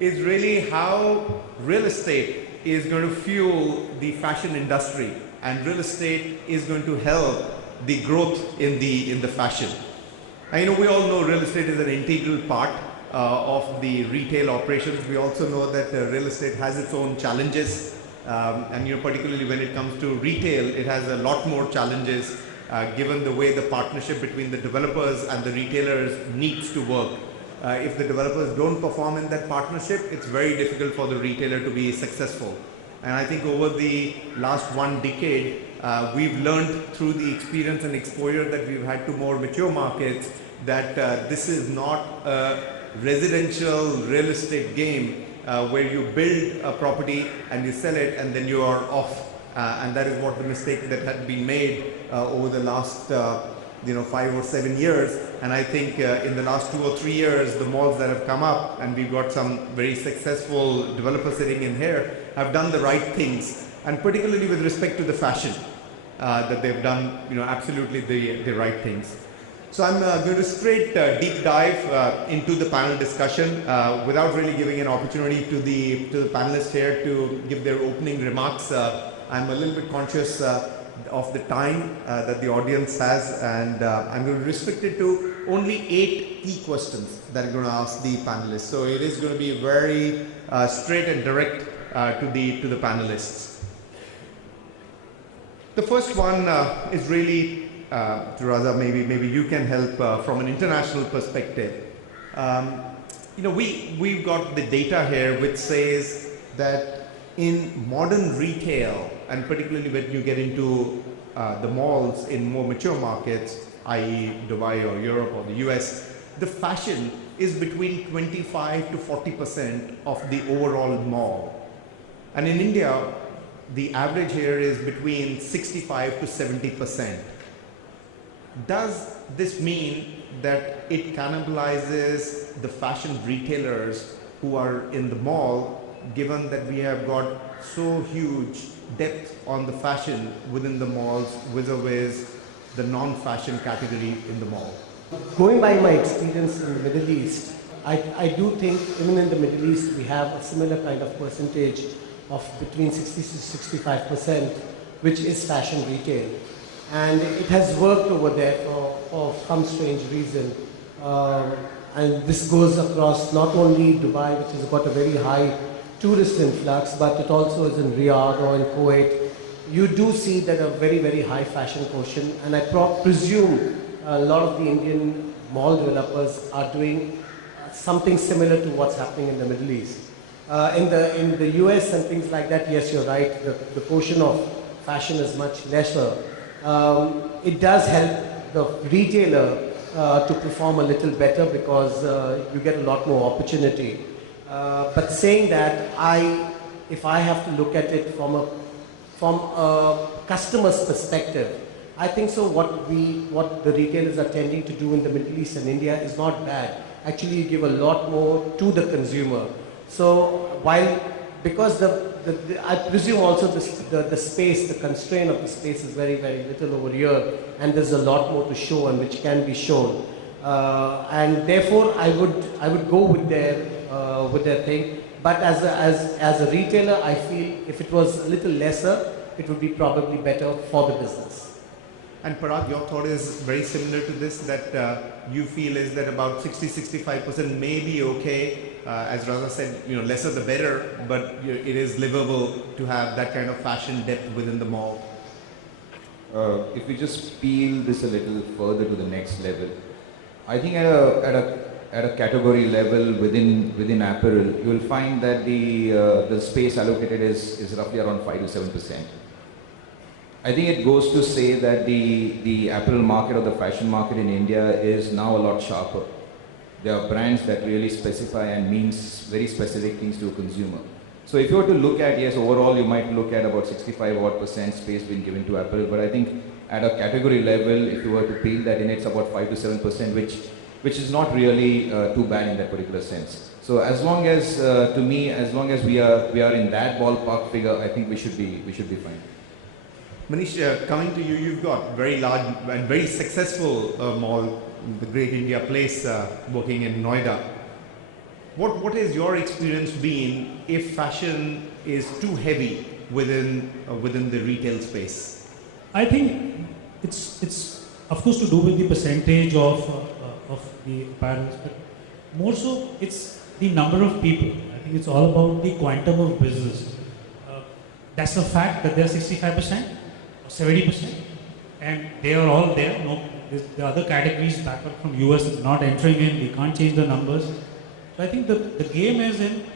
is really how real estate is going to fuel the fashion industry, and real estate is going to help the growth in the fashion. And we all know real estate is an integral part of the retail operations. We also know that real estate has its own challenges, and particularly when it comes to retail, it has a lot more challenges given the way the partnership between the developers and the retailers needs to work. If the developers don't perform in that partnership, it's very difficult for the retailer to be successful. And I think over the last 1 decade, we've learned through the experience and exposure that we've had to more mature markets that this is not a residential real estate game where you build a property and you sell it and then you are off. And that is what the mistake that had been made over the last 5 or 7 years. And I think in the last 2 or 3 years, the malls that have come up, and we've got some very successful developers sitting in here, have done the right things, and particularly with respect to the fashion, that they've done absolutely the right things. So I'm going to straight deep dive into the panel discussion without really giving an opportunity to the panelists here to give their opening remarks. I'm a little bit conscious of the time that the audience has, and I'm going to restrict it to only 8 key questions that I'm going to ask the panelists. So it is going to be very straight and direct to the panelists. The first one is really, Raza, maybe you can help from an international perspective. We've got the data here which says that in modern retail, and particularly when you get into the malls in more mature markets, i.e. Dubai or Europe or the US, the fashion is between 25 to 40% of the overall mall. And in India, the average here is between 65 to 70%. Does this mean that it cannibalizes the fashion retailers who are in the mall, given that we have got so huge depth on the fashion within the malls vis-a-vis the non-fashion category in the mall? Going by my experience in the Middle East, I do think even in the Middle East we have a similar kind of percentage of between 60 to 65%, which is fashion retail. And it has worked over there for some strange reason. And this goes across not only Dubai, which has got a very high tourist influx, but it also is in Riyadh or in Kuwait. You do see that a very, very high fashion quotient, and I presume a lot of the Indian mall developers are doing something similar to what's happening in the Middle East. In the US and things like that, yes, you're right, the quotient of fashion is much lesser. It does help the retailer to perform a little better because you get a lot more opportunity. But saying that, if I have to look at it from a customer's perspective, I think so what the retailers are tending to do in the Middle East and India is not bad. Actually, you give a lot more to the consumer. So because I presume also the space, the constraint of the space is very, very little over here, and there's a lot more to show and which can be shown. And therefore, I would go with their thing. But as a retailer, I feel if it was a little lesser, it would be probably better for the business. And Parag, your thought is very similar to this, that you feel is that about 60-65% may be okay. As Raza said, lesser the better, but it is livable to have that kind of fashion depth within the mall. If we just peel this a little further to the next level, I think at a category level within apparel, you will find that the space allocated is roughly around 5 to 7%. I think it goes to say that the apparel market or the fashion market in India is now a lot sharper. There are brands that really specify and means very specific things to a consumer. So if you were to look at, yes, overall you might look at about 65% space being given to apparel, but I think at a category level, if you were to peel that in, it's about 5 to 7%, which is not really too bad in that particular sense. So as long as, to me, as long as we are in that ballpark figure, I think we should be fine. Manish, coming to you, you've got very large and very successful mall, the Great India Place, working in Noida. What has your experience been if fashion is too heavy within the retail space? I think it's of course to do with the percentage of the apparels, but more so it's the number of people. I think it's all about the quantum of business. That's a fact that they're 65% or 70%, and they are all there. No, the other categories back up from US is not entering in. We can't change the numbers. So I think the game is in.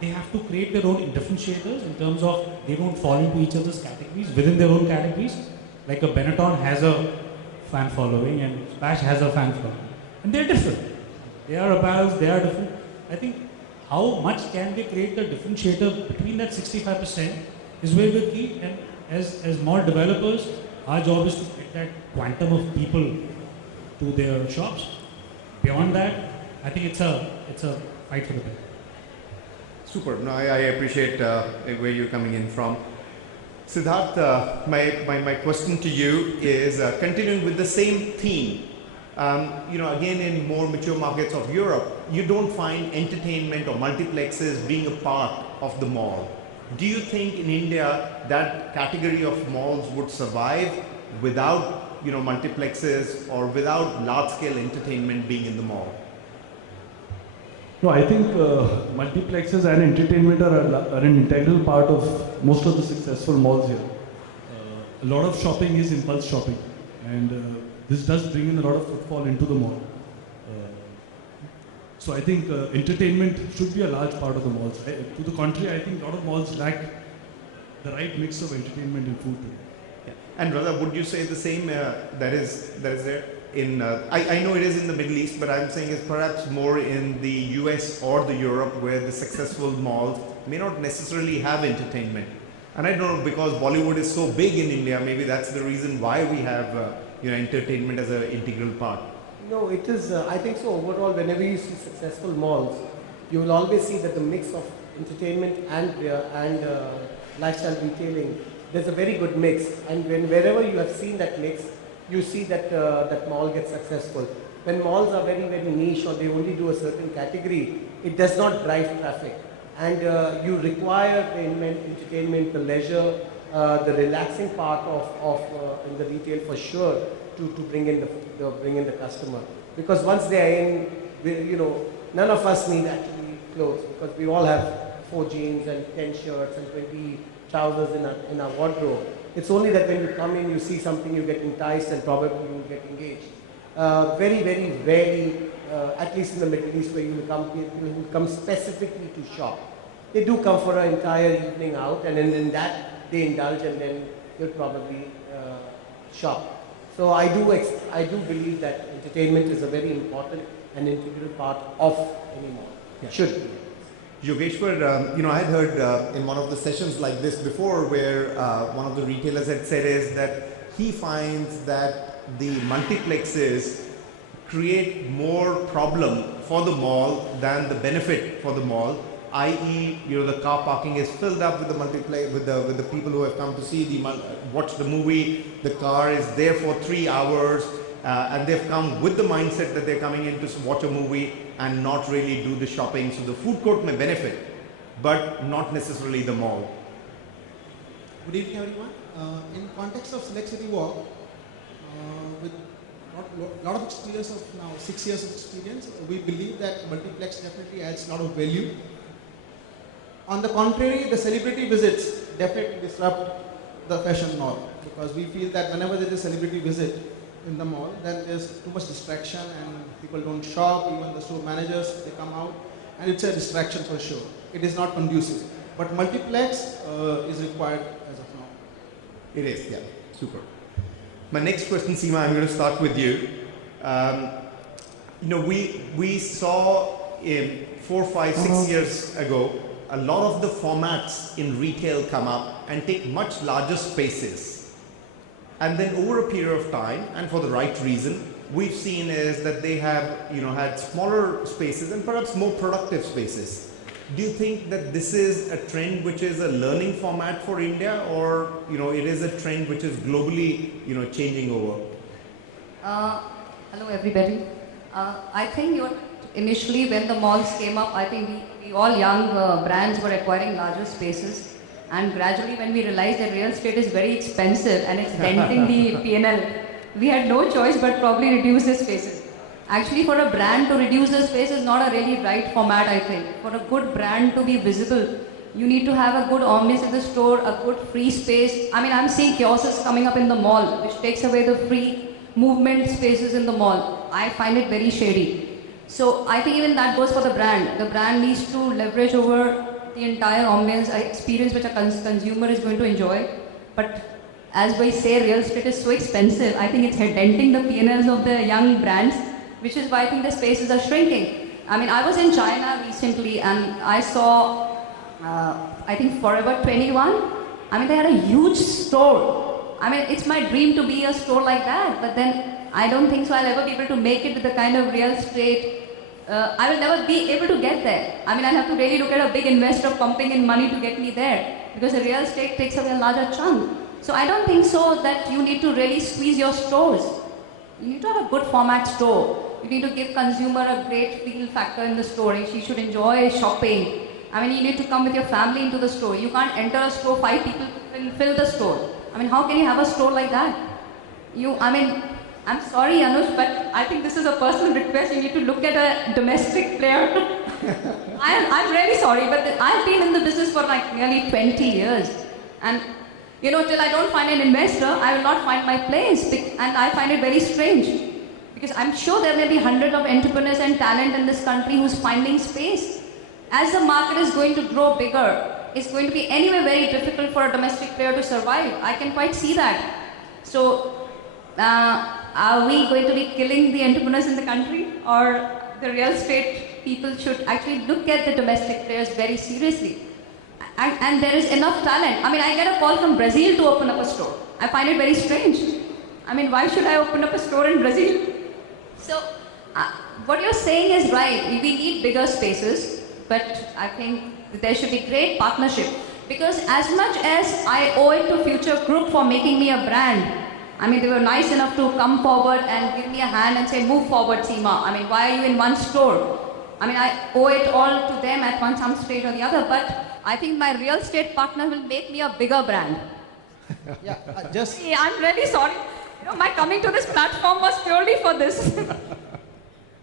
They have to create their own differentiators in terms of they don't fall into each other's categories within their own categories. Like a Benetton has a fan following and Splash has a fan following, and they're different. They are apparels, they are different. I think how much can they create the differentiator between that 65% is where we're key. And as mall developers, our job is to get that quantum of people to their shops. Beyond that, I think it's a fight for the best. Super. No, I appreciate where you're coming in from. Siddharth, my question to you is continuing with the same theme. Again, in more mature markets of Europe, you don't find entertainment or multiplexes being a part of the mall. Do you think in India that category of malls would survive without multiplexes or without large-scale entertainment being in the mall? No, I think multiplexes and entertainment are an integral part of most of the successful malls here. A lot of shopping is impulse shopping, and this does bring in a lot of footfall into the mall. So I think entertainment should be a large part of the malls. To the contrary, I think a lot of malls lack the right mix of entertainment and food today. Yeah. And Radha, would you say the same that is there? I know it is in the Middle East, but I'm saying it's perhaps more in the US or the Europe where the successful malls may not necessarily have entertainment. And I don't know, because Bollywood is so big in India, maybe that's the reason why we have entertainment as an integral part. No, it is, I think so. Overall, whenever you see successful malls, you will always see that the mix of entertainment and lifestyle retailing, there's a very good mix. And wherever you have seen that mix, you see that that mall gets successful. When malls are very, very niche or they only do a certain category, it does not drive traffic. And you require the entertainment, the leisure, the relaxing part of in the retail for sure to bring in the customer. Because once they are in, none of us need actually clothes because we all have 4 jeans and 10 shirts and 20 trousers in our wardrobe. It's only that when you come in, you see something, you get enticed and probably you get engaged. Very, very rarely, at least in the Middle East, where you will come specifically to shop. They do come for an entire evening out, and in that they indulge, and then they'll probably shop. So I do believe that entertainment is a very important and integral part of any mall. Yeah. Should be. Yogeshwar, I had heard in one of the sessions like this before where one of the retailers had said is that he finds that the multiplexes create more problem for the mall than the benefit for the mall, i.e., the car parking is filled up with the multiplex, with the people who have come to see watch the movie. The car is there for 3 hours, and they've come with the mindset that they're coming in to watch a movie and not really do the shopping. So the food court may benefit, but not necessarily the mall. Good evening, everyone. In context of Select City Walk, with a lot of experience of now 6 years of experience, we believe that multiplex definitely adds a lot of value. On the contrary, the celebrity visits definitely disrupt the fashion mall because we feel that whenever there is a celebrity visit in the mall, then there's too much distraction and people don't shop, even the store managers, they come out and it's a distraction for sure. It is not conducive. But multiplex is required as of now. It is, yeah, super. My next question, Seema, I'm going to start with you. We saw in 4, 5, 6 years ago, a lot of the formats in retail come up and take much larger spaces. And then over a period of time, and for the right reason, we've seen is that they have, had smaller spaces and perhaps more productive spaces. Do you think that this is a trend which is a learning format for India, or it is a trend which is globally, changing over? Hello, everybody. I think you're initially when the malls came up, I think we all young brands were acquiring larger spaces. And gradually when we realized that real estate is very expensive and it's denting the P&L, we had no choice but probably reduce the spaces. Actually, for a brand to reduce the space is not a really right format, I think. For a good brand to be visible, you need to have a good ambience in the store, a good free space. I mean, I'm seeing kiosks coming up in the mall, which takes away the free movement spaces in the mall. I find it very shady. So I think even that goes for the brand. The brand needs to leverage over the entire ambience experience which a consumer is going to enjoy. But as we say, real estate is so expensive. I think it's denting the P&Ls of the young brands, which is why I think the spaces are shrinking. I mean, I was in China recently and I saw, I think Forever 21. I mean, they had a huge store. I mean, it's my dream to be a store like that, but then I don't think so I'll ever be able to make it with the kind of real estate. I will never be able to get there. I mean, I'll have to really look at a big investor pumping in money to get me there, because the real estate takes away a larger chunk. So I don't think so that you need to really squeeze your stores. You need to have a good format store. You need to give consumer a great feel factor in the store. She should enjoy shopping. I mean, you need to come with your family into the store. You can't enter a store, 5 people will fill the store. I mean, how can you have a store like that? I mean, I'm sorry, Anush, but I think this is a personal request. You need to look at a domestic player. I'm really sorry, but I've been in the business for like nearly 20 years. And, you know, till I don't find an investor, I will not find my place. And I find it very strange. Because I'm sure there may be hundreds of entrepreneurs and talent in this country who's finding space. As the market is going to grow bigger, it's going to be anyway very difficult for a domestic player to survive. I can quite see that. So, are we going to be killing the entrepreneurs in the country? Or the real estate people should actually look at the domestic players very seriously? And there is enough talent. I mean, I get a call from Brazil to open up a store. I find it very strange. I mean, why should I open up a store in Brazil? So, what you're saying is right. We need bigger spaces, but I think there should be great partnership. Because as much as I owe it to Future Group for making me a brand, I mean, they were nice enough to come forward and give me a hand and say, move forward, Seema. I mean, why are you in one store? I mean, I owe it all to them at some stage or the other, but I think my real estate partner will make me a bigger brand. Yeah, just... Yeah, I'm really sorry. You know, my coming to this platform was purely for this.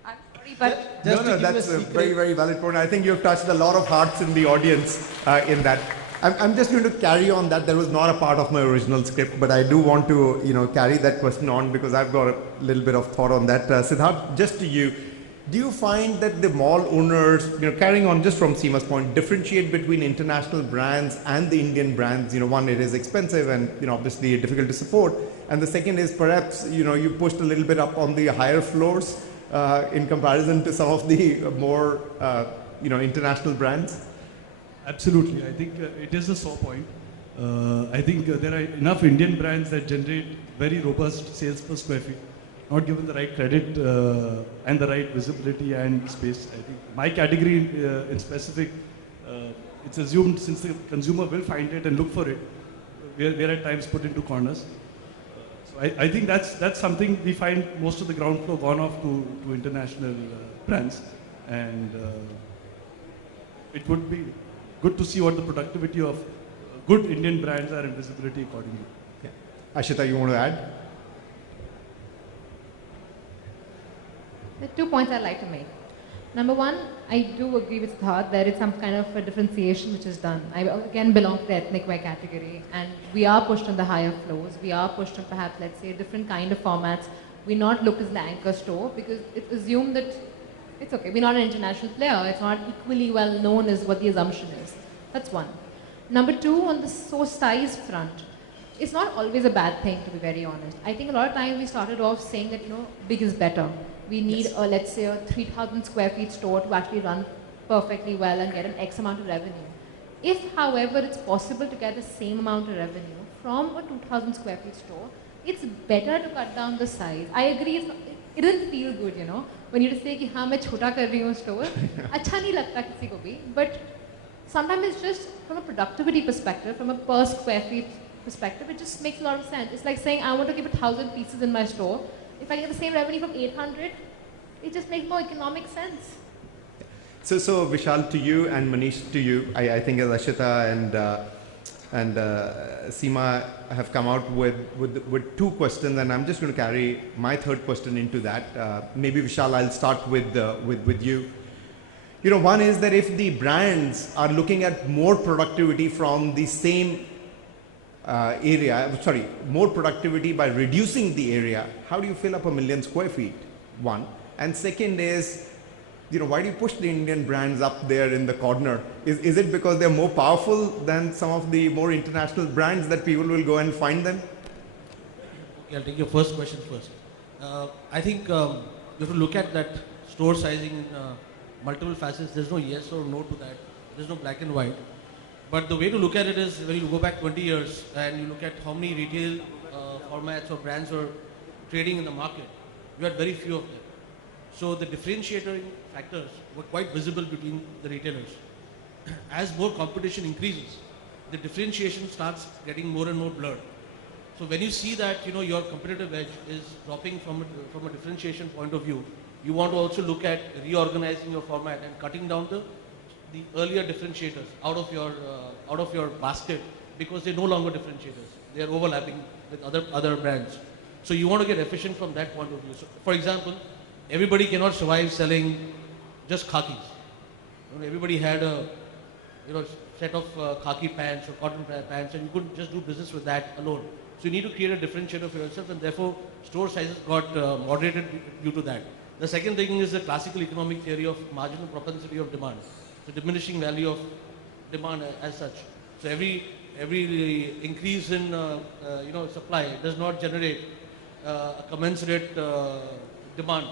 I'm sorry, but... No, that's a very, very valid point. I think you've touched a lot of hearts in the audience in that. I'm just going to carry on that. That was not a part of my original script, but I do want to, you know, carry that question on because I've got a little bit of thought on that. Siddharth, just to you, do you find that the mall owners, you know, carrying on just from Seema's point, differentiate between international brands and the Indian brands? You know, one, it is expensive and, you know, obviously difficult to support. And the second is perhaps, you know, you pushed a little bit up on the higher floors in comparison to some of the more, you know, international brands? Absolutely. I think it is a sore point. I think there are enough Indian brands that generate very robust sales per square feet, not given the right credit and the right visibility and space. I think my category in specific, it's assumed since the consumer will find it and look for it, we're at times put into corners. So I think that's something we find most of the ground floor gone off to international brands, and it would be good to see what the productivity of good Indian brands are and visibility accordingly. Yeah. Ashita, you want to add? There are 2 points I'd like to make. Number one, I do agree with Siddharth. There is some kind of a differentiation which is done. I again belong to the ethnic wear category, and we are pushed on the higher floors. We are pushed on perhaps, let's say, different kind of formats. We're not looked as an anchor store because it's assumed that it's okay, we're not an international player. It's not equally well known as what the assumption is. That's one. Number two, on the size front, it's not always a bad thing, to be very honest. I think a lot of times we started off saying that, you know, big is better. We need, let's say, a 3,000 square feet store to actually run perfectly well and get an X amount of revenue. If, however, it's possible to get the same amount of revenue from a 2,000 square feet store, it's better to cut down the size. I agree, it doesn't feel good, you know, when you just say कि हाँ मैं छोटा कर रही हूँ store, अच्छा नहीं लगता किसी को भी. But sometimes it's just from a productivity perspective, from a per square feet perspective, it just makes a lot of sense. It's like saying I want to keep 1,000 pieces in my store. If I get the same revenue from 800, it just makes more economic sense. So Vishal, to you, and Manish, to you, I think as Ashita and Seema have come out with two questions, and I'm just going to carry my third question into that. Maybe Vishal, I'll start with you. You know, one is that if the brands are looking at more productivity from the same more productivity by reducing the area, how do you fill up 1 million square feet? One. And second is, you know, why do you push the Indian brands up there in the corner? Is it because they're more powerful than some of the more international brands that people will go and find them? Okay, I'll take your first question first. I think you have to look at that store sizing in multiple facets. There's no yes or no to that. There's no black and white. But the way to look at it is when you go back 20 years and you look at how many retail formats or brands are trading in the market, you had very few of them. So the differentiating factors were quite visible between the retailers. As more competition increases, the differentiation starts getting more and more blurred. So when you see that, you know, your competitive edge is dropping from a differentiation point of view, you want to also look at reorganizing your format and cutting down the earlier differentiators out of your basket, because they're no longer differentiators. They are overlapping with other brands. So you want to get efficient from that point of view. So, for example, everybody cannot survive selling just khakis. You know, everybody had a set of khaki pants or cotton pants, and you couldn't just do business with that alone. So you need to create a differentiator for yourself, and therefore store sizes got moderated due to that. The second thing is the classical economic theory of marginal propensity of demand, the diminishing value of demand as such. So every increase in supply does not generate a commensurate demand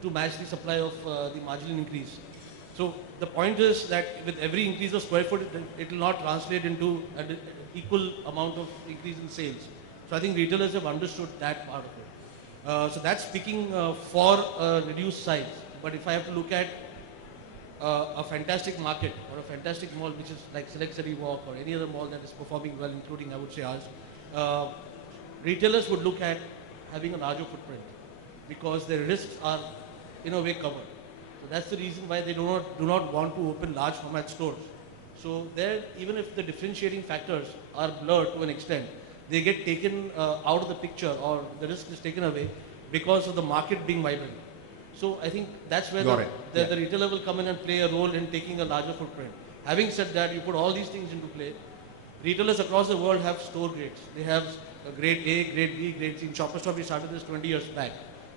to match the supply of the marginal increase. So the point is that with every increase of square foot, it will not translate into an equal amount of increase in sales. So I think retailers have understood that part of it. So that's speaking for a reduced size. But if I have to look at a fantastic market or a fantastic mall, which is like Select City Walk or any other mall that is performing well, including I would say ours, retailers would look at having a larger footprint because their risks are in a way covered. So that's the reason why they do not want to open large format stores. So there, even if the differentiating factors are blurred to an extent, they get taken out of the picture, or the risk is taken away because of the market being vibrant. So I think that's where the retailer will come in and play a role in taking a larger footprint. Having said that, you put all these things into play. Retailers across the world have store grades. They have a grade A, grade B, grade C. In Shoppers Stop, we started this 20 years back.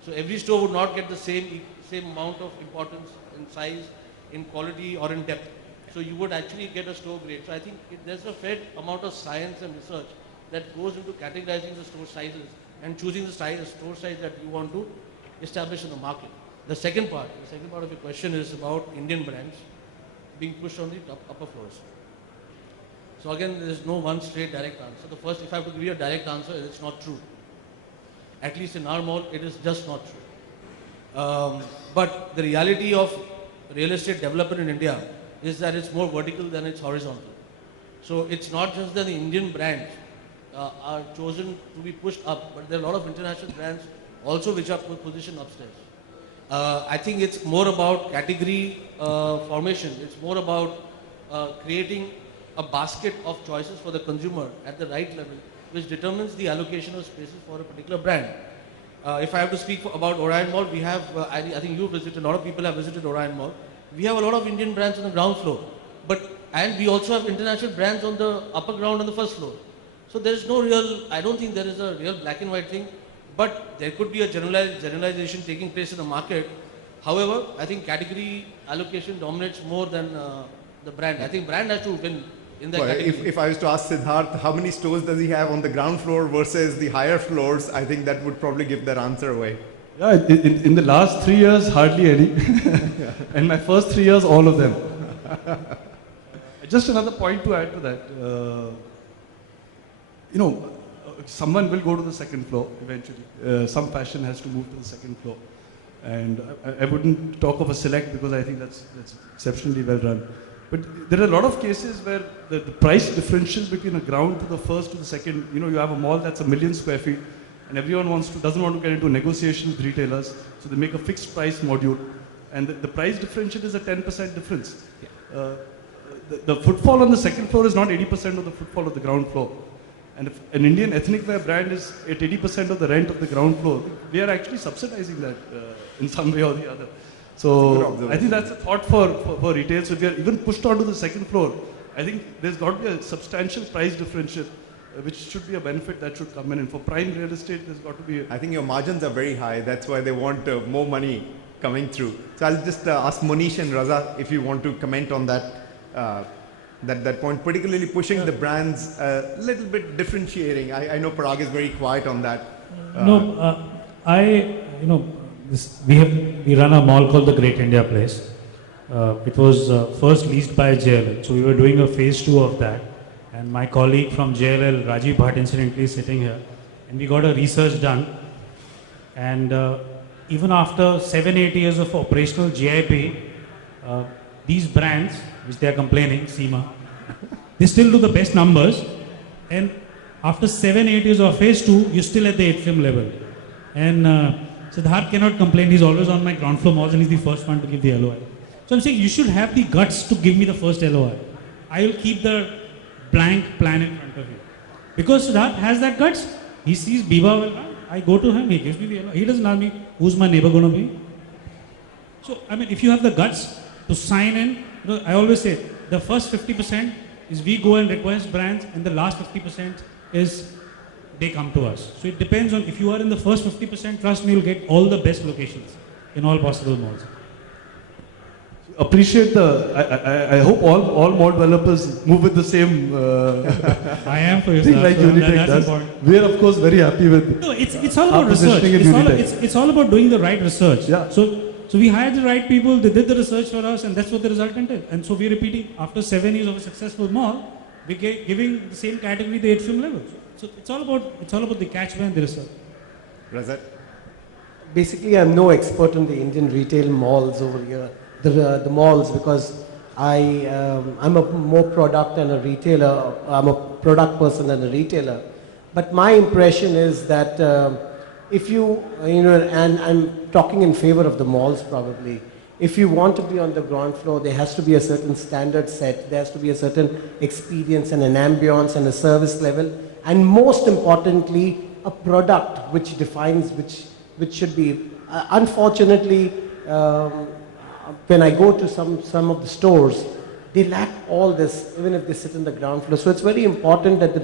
So every store would not get the same amount of importance in size, in quality, or in depth. So you would actually get a store grade. So I think there's a fair amount of science and research that goes into categorizing the store sizes and choosing the store size that you want to establish in the market. The second part of your question is about Indian brands being pushed on the upper floors. So again, there is no one straight direct answer. The first, if I have to give you a direct answer, it's not true. At least in our mall, it is just not true. But the reality of real estate development in India is that it's more vertical than it's horizontal. So it's not just that the Indian brands are chosen to be pushed up, but there are a lot of international brands also which are positioned upstairs. I think it's more about category formation. It's more about creating a basket of choices for the consumer at the right level, which determines the allocation of spaces for a particular brand. If I have to speak about Orion Mall, we have, I think you visited, a lot of people have visited Orion Mall. We have a lot of Indian brands on the ground floor, and we also have international brands on the upper ground on the first floor. So there is no real, I don't think there is a real black and white thing, but there could be a generalization taking place in the market. However, I think category allocation dominates more than the brand. I think brand has to win in that category. If I was to ask Siddharth, how many stores does he have on the ground floor versus the higher floors, I think that would probably give that answer away. Yeah, in the last 3 years, hardly any. And my first 3 years, all of them. Just another point to add to that. Someone will go to the second floor eventually. Some fashion has to move to the second floor. And I wouldn't talk of a Select because I think that's exceptionally well run. But there are a lot of cases where the price differential between a ground to the first to the second, you have a mall that's 1 million square feet and everyone doesn't want to get into negotiation with retailers, so they make a fixed price module, and the price differential is a 10% difference. The footfall on the second floor is not 80% of the footfall of the ground floor. And if an Indian ethnic wear brand is at 80% of the rent of the ground floor, we are actually subsidizing that in some way or the other. So I think that's a thought for retail. So if we are even pushed onto the second floor, I think there's got to be a substantial price differential, which should be a benefit that should come in. And for prime real estate, there's got to be I think your margins are very high. That's why they want more money coming through. So I'll just ask Monish and Raza if you want to comment on that. That point, particularly pushing the brands a little bit differentiating. I know Parag is very quiet on that. We run a mall called the Great India Place. It was first leased by JLL. So we were doing a phase 2 of that. And my colleague from JLL, Rajiv Bhatt, incidentally is sitting here. And we got a research done. And even after 7-8 years of operational GIP, these brands, which they are complaining, SEMA, they still do the best numbers, and after 7-8 years of phase 2, you're still at the atrium level. And Siddharth cannot complain, he's always on my ground floor malls and he's the first one to give the LOI. So I'm saying you should have the guts to give me the first LOI. I will keep the blank plan in front of you. Because Siddharth has that guts, he sees Biba will run, I go to him, he gives me the LOI. He doesn't ask me, who's my neighbor going to be? So, I mean, if you have the guts to sign in, I always say, the first 50% is we go and request brands, and the last 50% is they come to us. So it depends on, if you are in the first 50%, trust me, you'll get all the best locations in all possible malls. Appreciate I hope all mall developers move with the same I am for you, thing like Unitech does. Important. We are of course very happy with. No, it's all about research. It's all about doing the right research. Yeah. So we hired the right people, they did the research for us, and that's what the resultant is. And so we're repeating, after 7 years of a successful mall, we're giving the same category the atrium level. So it's all about the catchment and the research. Razat? Basically, I'm no expert in the Indian retail malls over here, the malls, because I'm a more product and a retailer. I'm a product person and a retailer. But my impression is that if and I'm talking in favor of the malls probably, if you want to be on the ground floor, there has to be a certain standard set, there has to be a certain experience and an ambience and a service level, and most importantly, a product which defines, which should be, unfortunately, when I go to some of the stores, they lack all this, even if they sit in the ground floor. So it's very important that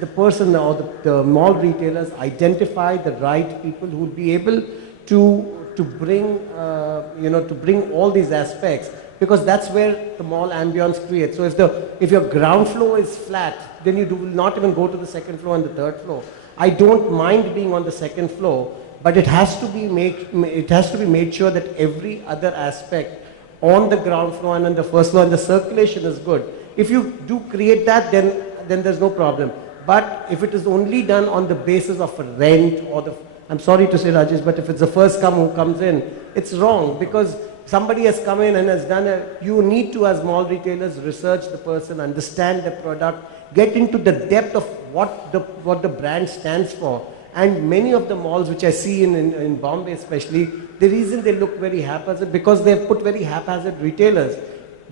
the person or the mall retailers identify the right people who would be able to bring all these aspects, because that's where the mall ambience creates. So if your ground floor is flat, then you will not even go to the second floor and the third floor. I don't mind being on the second floor, but it has to be made sure that every other aspect on the ground floor and on the first floor and the circulation is good. If you do create that, then there's no problem. But if it is only done on the basis of a rent or I'm sorry to say, Rajesh, but if it's the first who comes in, it's wrong, because somebody has come in and has done you need to, as mall retailers, research the person, understand the product, get into the depth of what the brand stands for. And many of the malls which I see in Bombay especially, the reason they look very haphazard, because they've put very haphazard retailers.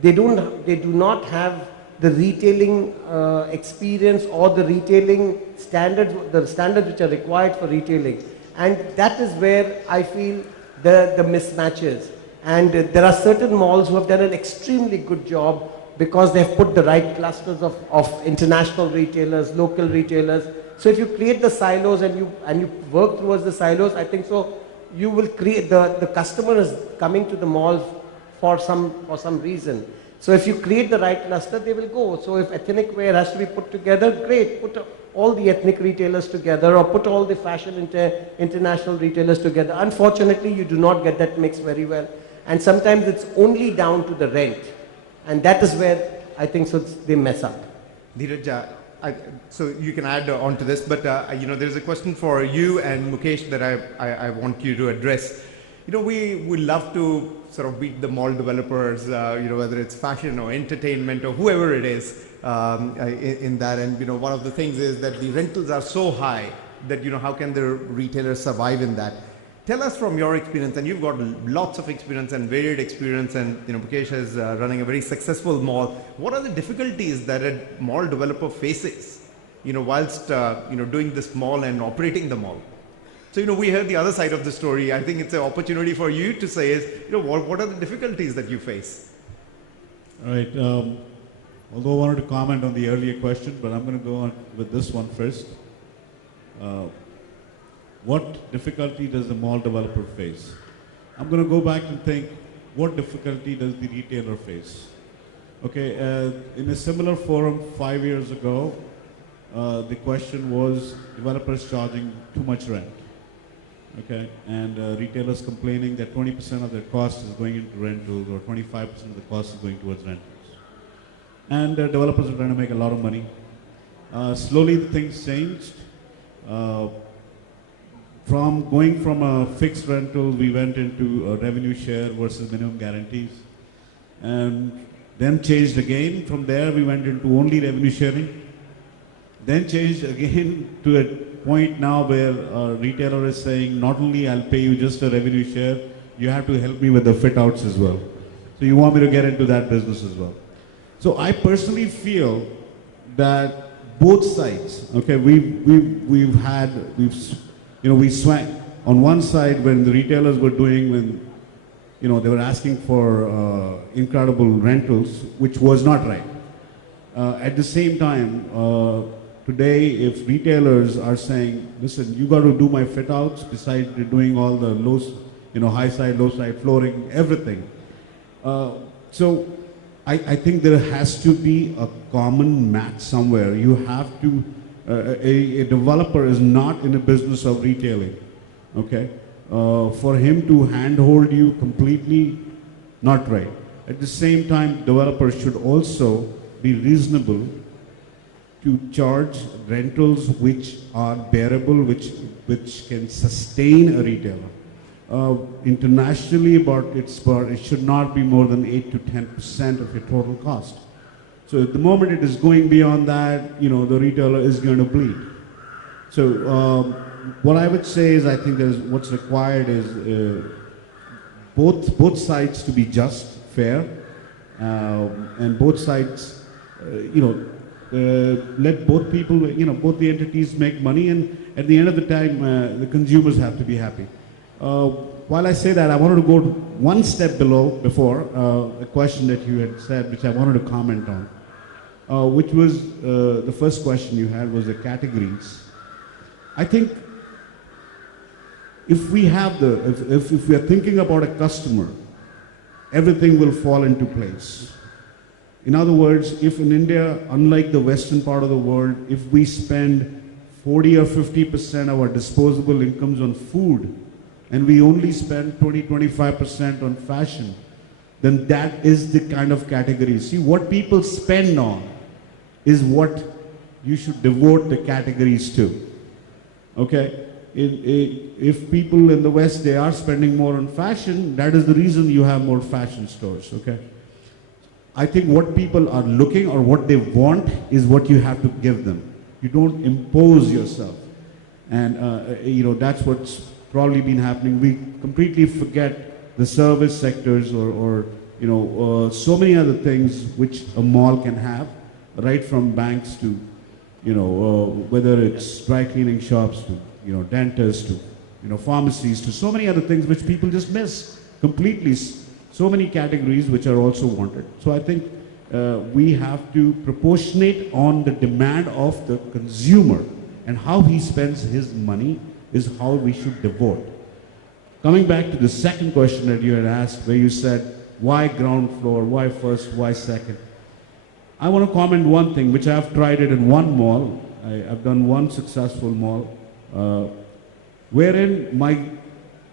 They do not have the retailing experience or the retailing standards, the standards which are required for retailing. And that is where I feel the mismatches. And there are certain malls who have done an extremely good job because they've put the right clusters of international retailers, local retailers. So if you create the silos and you work towards the silos, I think so you will create the customer is coming to the mall for some reason. So if you create the right cluster, they will go. So if ethnic wear has to be put together, great. Put all the ethnic retailers together, or put all the fashion international retailers together. Unfortunately, you do not get that mix very well. And sometimes it's only down to the rent. And that is where I think so they mess up. Dheeraj, so you can add on to this, but there's a question for you and Mukesh that I want you to address. We love to sort of beat the mall developers, whether it's fashion or entertainment or whoever it is in that. And, one of the things is that the rentals are so high that, how can the retailers survive in that? Tell us from your experience, and you've got lots of experience and varied experience, and Mukesh is running a very successful mall. What are the difficulties that a mall developer faces, whilst doing this mall and operating the mall? So we heard the other side of the story. I think it's an opportunity for you to say is, what are the difficulties that you face? All right. Although I wanted to comment on the earlier question, but I'm going to go on with this one first. What difficulty does the mall developer face? I'm going to go back and think, what difficulty does the retailer face? Okay, in a similar forum 5 years ago, the question was developers charging too much rent. Okay, and retailers complaining that 20% of their cost is going into rentals or 25% of the cost is going towards rentals. And developers are trying to make a lot of money. Slowly the things changed. Going from a fixed rental, we went into a revenue share versus minimum guarantees. And then changed again. From there we went into only revenue sharing. Then changed again to a point now where a retailer is saying, not only I'll pay you just a revenue share, you have to help me with the fit outs as well. So you want me to get into that business as well. So I personally feel that both sides, okay, we swung on one side when the retailers were doing, when they were asking for incredible rentals, which was not right. At the same time, today, if retailers are saying, listen, you got to do my fit outs besides doing all the low, high side, low side flooring, everything. So I think there has to be a common match somewhere. You have to, a developer is not in a business of retailing, okay? For him to handhold you completely, not right. At the same time, developers should also be reasonable to charge rentals which are bearable, which can sustain a retailer. Internationally, it should not be more than 8 to 10% of your total cost. So at the moment it is going beyond that, the retailer is going to bleed. So what I would say is, I think what's required is both sides to be just, fair, and both sides, let both people, both the entities make money, and at the end of the time, the consumers have to be happy. While I say that, I wanted to go one step before a question that you had said, which I wanted to comment on, which was the first question you had was the categories. I think if we have if we are thinking about a customer, everything will fall into place. In other words, if in India, unlike the western part of the world, if we spend 40 or 50% of our disposable incomes on food, and we only spend 20-25% on fashion, then that is the kind of category. See, what people spend on is what you should devote the categories to. Okay? If people in the West, they are spending more on fashion, that is the reason you have more fashion stores. Okay? I think what people are looking, or what they want, is what you have to give them. You don't impose yourself. And that's what's probably been happening. We completely forget the service sectors, or so many other things which a mall can have, right from banks to, whether it's dry cleaning shops to, dentists to, pharmacies to so many other things which people just miss completely. So many categories which are also wanted. So I think we have to proportionate on the demand of the consumer, and how he spends his money is how we should devote. Coming back to the second question that you had asked, where you said, why ground floor, why first, why second? I want to comment one thing, which I've tried it in one mall. I've done one successful mall, wherein my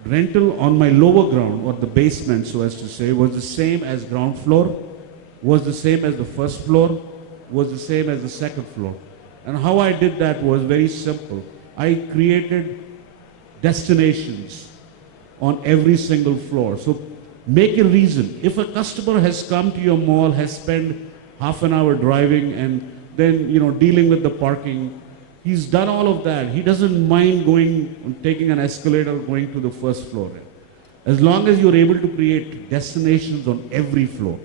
rental on my lower ground, or the basement, so as to say, was the same as ground floor, was the same as the first floor, was the same as the second floor. And how I did that was very simple. I created destinations on every single floor. So make a reason. If a customer has come to your mall, has spent half an hour driving, and then dealing with the parking, He's done all of that. He doesn't mind taking an escalator, going to the first floor. As long as you're able to create destinations on every floor.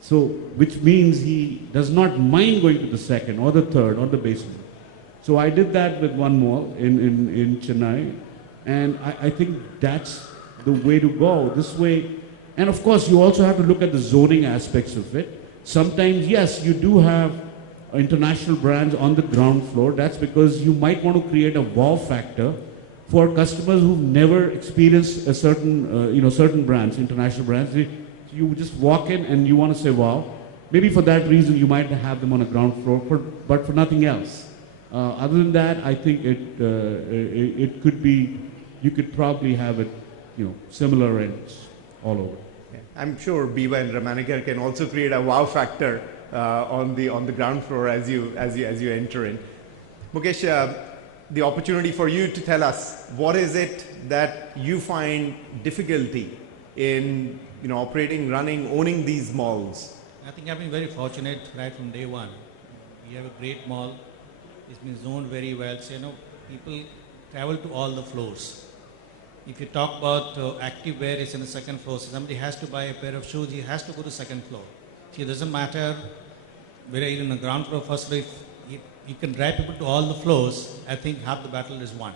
So, which means he does not mind going to the second or the third or the basement. So I did that with one mall in Chennai, and I think that's the way to go. This way, and of course you also have to look at the zoning aspects of it. Sometimes, yes, you do have international brands on the ground floor. That's because you might want to create a wow factor for customers who've never experienced a certain brands, international brands. You just walk in and you want to say wow. Maybe for that reason you might have them on a ground floor, but for nothing else. Other than that, I think it could be, you could probably have it, similar rents all over. Yeah. I'm sure Biva and Ramanikar can also create a wow factor on the ground floor as you enter in. Mukesh, the opportunity for you to tell us what is it that you find difficulty in operating, running, owning these malls. I think I've been very fortunate right from day one. We have a great mall. It's been zoned very well. So, people travel to all the floors. If you talk about active wear, it's in the second floor. So somebody has to buy a pair of shoes, he has to go to the second floor. So it doesn't matter whether you're in the ground floor, first floor. If you can drive people to all the floors, I think half the battle is won.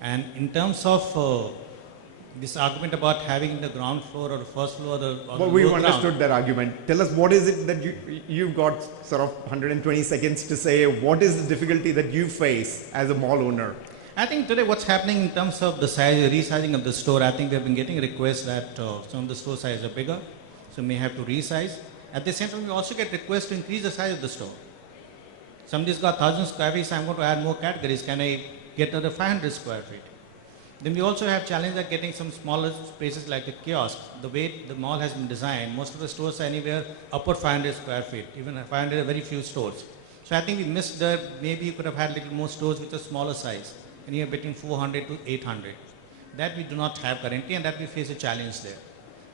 And in terms of this argument about having the ground floor or the first floor or we've understood that argument. Tell us, what is it that you've got sort of 120 seconds to say, what is the difficulty that you face as a mall owner? I think today what's happening in terms of the size, resizing of the store, I think we have been getting requests that some of the store sizes are bigger, so may have to resize. At the same time, we also get requests to increase the size of the store. Somebody's got 1,000 square feet, so I'm going to add more categories. Can I get another 500 square feet? Then we also have challenge at getting some smaller spaces like a kiosk. The way the mall has been designed, most of the stores are anywhere upward 500 square feet, even 500 are very few stores. So I think we missed that. Maybe you could have had little more stores with a smaller size, anywhere between 400 to 800. That we do not have currently, and that we face a challenge there.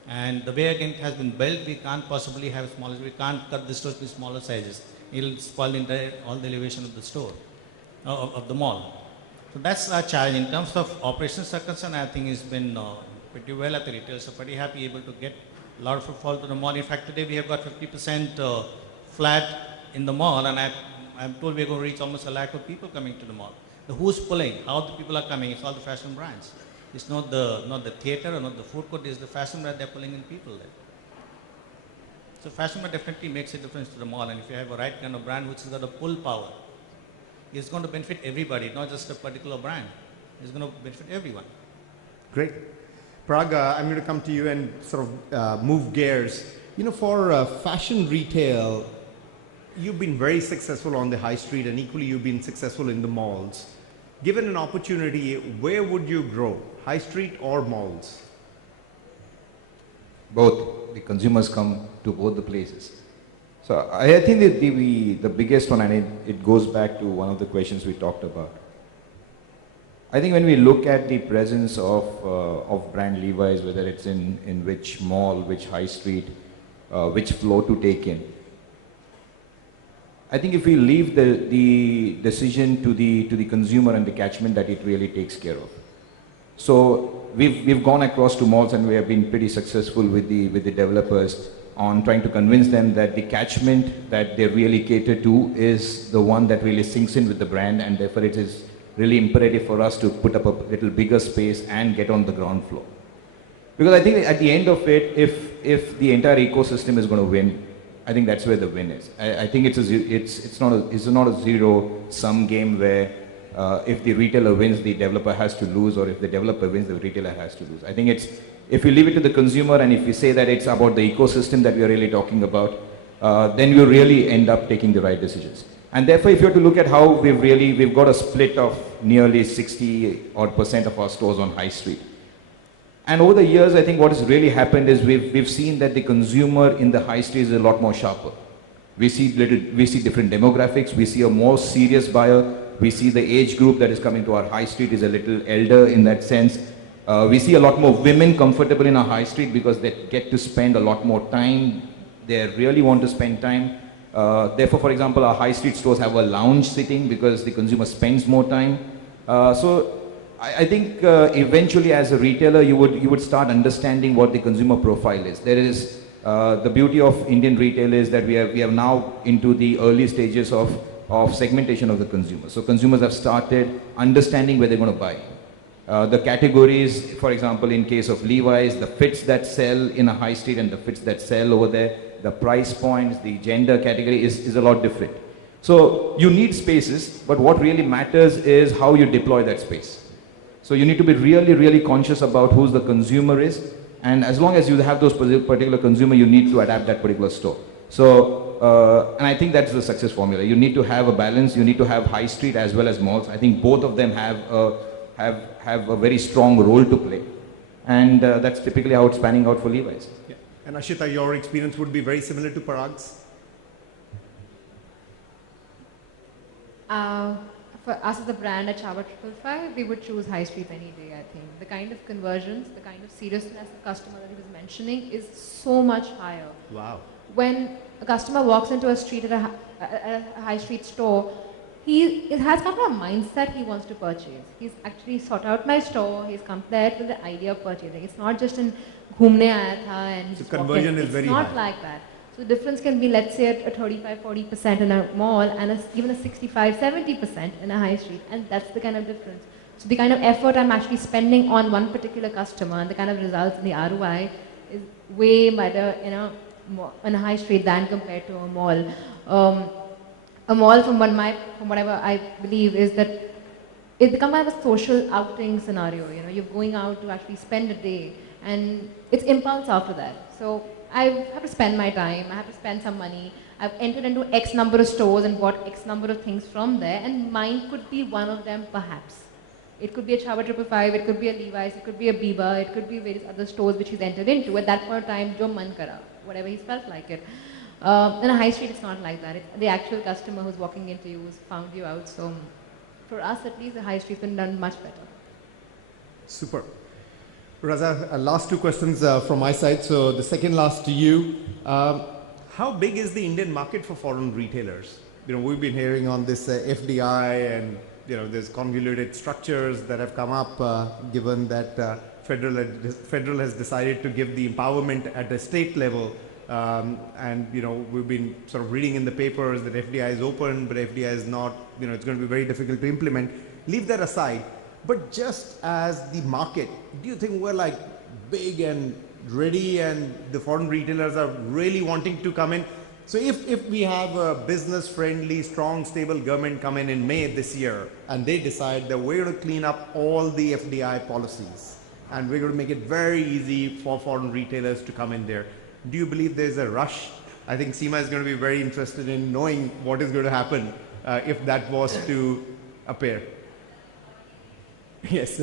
And the way again it has been built, we can't possibly have smaller, we can't cut the stores to smaller sizes. It'll spoil all the elevation of the store, of the mall. So that's our challenge. In terms of operations are concerned, I think it's been pretty well at the retail. So pretty happy able to get a lot of footfall to the mall. In fact, today we have got 50% flat in the mall, and I'm told we're going to reach almost 1 lakh of people coming to the mall. The who's pulling, how the people are coming, it's all the fashion brands. It's not the theater or not the food court, it's the fashion brand they're pulling in people there. So fashion brand definitely makes a difference to the mall, and if you have a right kind of brand which has got a pull power, it's going to benefit everybody, not just a particular brand. It's going to benefit everyone. Great. Parag, I'm going to come to you and sort of move gears. For fashion retail, you've been very successful on the high street, and equally you've been successful in the malls. Given an opportunity, where would you grow? High street or malls? Both. The consumers come to both the places. So I think that the biggest one, and it goes back to one of the questions we talked about. I think when we look at the presence of brand Levi's, whether it's in which mall, which high street, which floor to take in, I think if we leave the decision to the consumer and the catchment, that it really takes care of. So we've gone across to malls, and we have been pretty successful with the developers on trying to convince them that the catchment that they really cater to is the one that really sinks in with the brand, and therefore it is really imperative for us to put up a little bigger space and get on the ground floor. Because I think at the end of it, if the entire ecosystem is going to win, I think that's where the win is. I think it's not a zero-sum game where if the retailer wins, the developer has to lose, or if the developer wins, the retailer has to lose. I think it's, if you leave it to the consumer, and if you say that it's about the ecosystem that we are really talking about, then you really end up taking the right decisions. And therefore, if you have to look at how we've got a split of nearly 60% of our stores on high street. And over the years, I think what has really happened is we've seen that the consumer in the high street is a lot more sharper. We see different demographics. We see a more serious buyer. We see the age group that is coming to our high street is a little elder in that sense. We see a lot more women comfortable in our high street because they get to spend a lot more time. They really want to spend time Therefore, for example, our high street stores have a lounge sitting because the consumer spends more time. So I think eventually as a retailer, you would start understanding what the consumer profile is. There is the beauty of Indian retail is that we are now into the early stages of segmentation of the consumer. So consumers have started understanding where they're going to buy. The categories, for example, in case of Levi's, the fits that sell in a high street and the fits that sell over there, the price points, the gender category is a lot different. So you need spaces, but what really matters is how you deploy that space. So you need to be really, really conscious about who the consumer is, and as long as you have those particular consumer, you need to adapt that particular store. So, and I think that's the success formula. You need to have a balance. You need to have high street as well as malls. I think both of them have a very strong role to play, and that's typically how it's panning out for Levi's. Yeah. And Ashita, your experience would be very similar to Parag's? For us as a brand at Chava 555, we would choose high streets any day, I think. The kind of conversions, the kind of seriousness of customer that he was mentioning is so much higher. Wow. When a customer walks into a street at a high street store, he has kind of a mindset he wants to purchase. He's actually sought out my store, he's come there with the idea of purchasing. It's not just in ghumne aaya tha and So just walk in. conversion is very high. It's not like that. So the difference can be, let's say, a 35-40% in a mall and even a 65-70% in a high street, and that's the kind of difference. So the kind of effort I'm actually spending on one particular customer and the kind of results in the ROI is way better in a high street than compared to a mall. A mall, from whatever I believe, is that it becomes kind of a social outing scenario. You're going out to actually spend a day, and it's impulse after that. So I have to spend my time, I have to spend some money. I've entered into X number of stores and bought X number of things from there, and mine could be one of them perhaps. It could be a Chava 555, it could be a Levi's, it could be a Biba, it could be various other stores which he's entered into. At that point of time, jo man kara, whatever he's felt like it. In a high street, it's not like that. It's the actual customer who's walking into you, who's found you out. So for us at least, the high street's been done much better. Super. Raza, last two questions from my side. So the second last to you. How big is the Indian market for foreign retailers? We've been hearing on this FDI and there's convoluted structures that have come up given that federal has decided to give the empowerment at the state level. And we've been sort of reading in the papers that FDI is open, but FDI is not, it's going to be very difficult to implement. Leave that aside. But just as the market, do you think we're like big and ready and the foreign retailers are really wanting to come in? So if we have a business friendly, strong, stable government come in May this year and they decide that we're going to clean up all the FDI policies and we're going to make it very easy for foreign retailers to come in there, do you believe there's a rush? I think Seema is going to be very interested in knowing what is going to happen if that was to appear. Yes.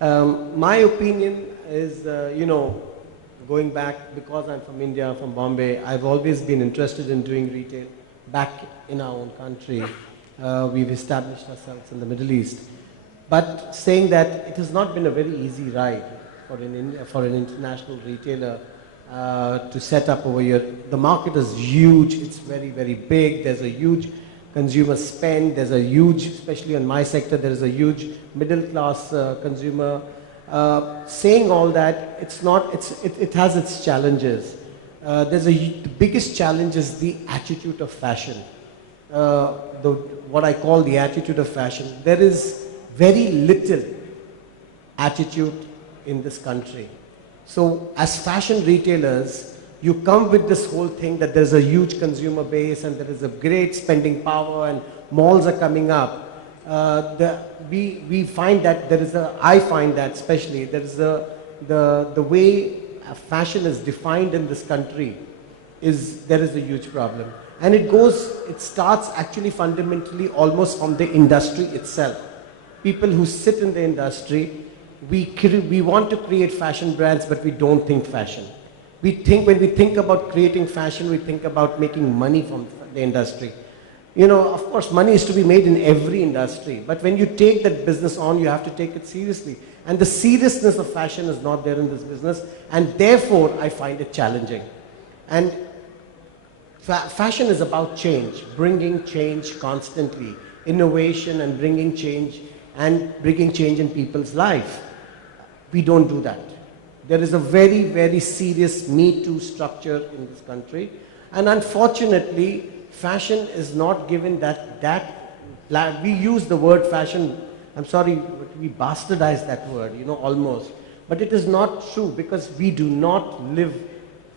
My opinion is, going back, because I'm from India, from Bombay, I've always been interested in doing retail back in our own country. We've established ourselves in the Middle East. But saying that, it has not been a very easy ride for an international retailer to set up over here. The market is huge, it's very, very big, there's a huge consumer spend, there's a huge, especially on my sector, there is a huge middle class consumer. Saying all that, it has its challenges. The biggest challenge is the attitude of fashion. What I call the attitude of fashion. There is very little attitude in this country. So as fashion retailers, you come with this whole thing that there's a huge consumer base and there is a great spending power and malls are coming up. We find that I find that especially, there is the way fashion is defined in this country there is a huge problem. And it starts actually fundamentally almost from the industry itself. People who sit in the industry, we want to create fashion brands, but we don't think fashion. When we think about creating fashion, we think about making money from the industry. Of course, money is to be made in every industry, but when you take that business on, you have to take it seriously. And the seriousness of fashion is not there in this business, and therefore, I find it challenging. And Fashion is about change, bringing change constantly, innovation and bringing change in people's life. We don't do that. There is a very, very serious Me Too structure in this country, and unfortunately, fashion is not given we use the word fashion, I'm sorry, but we bastardize that word, almost. But it is not true, because we do not live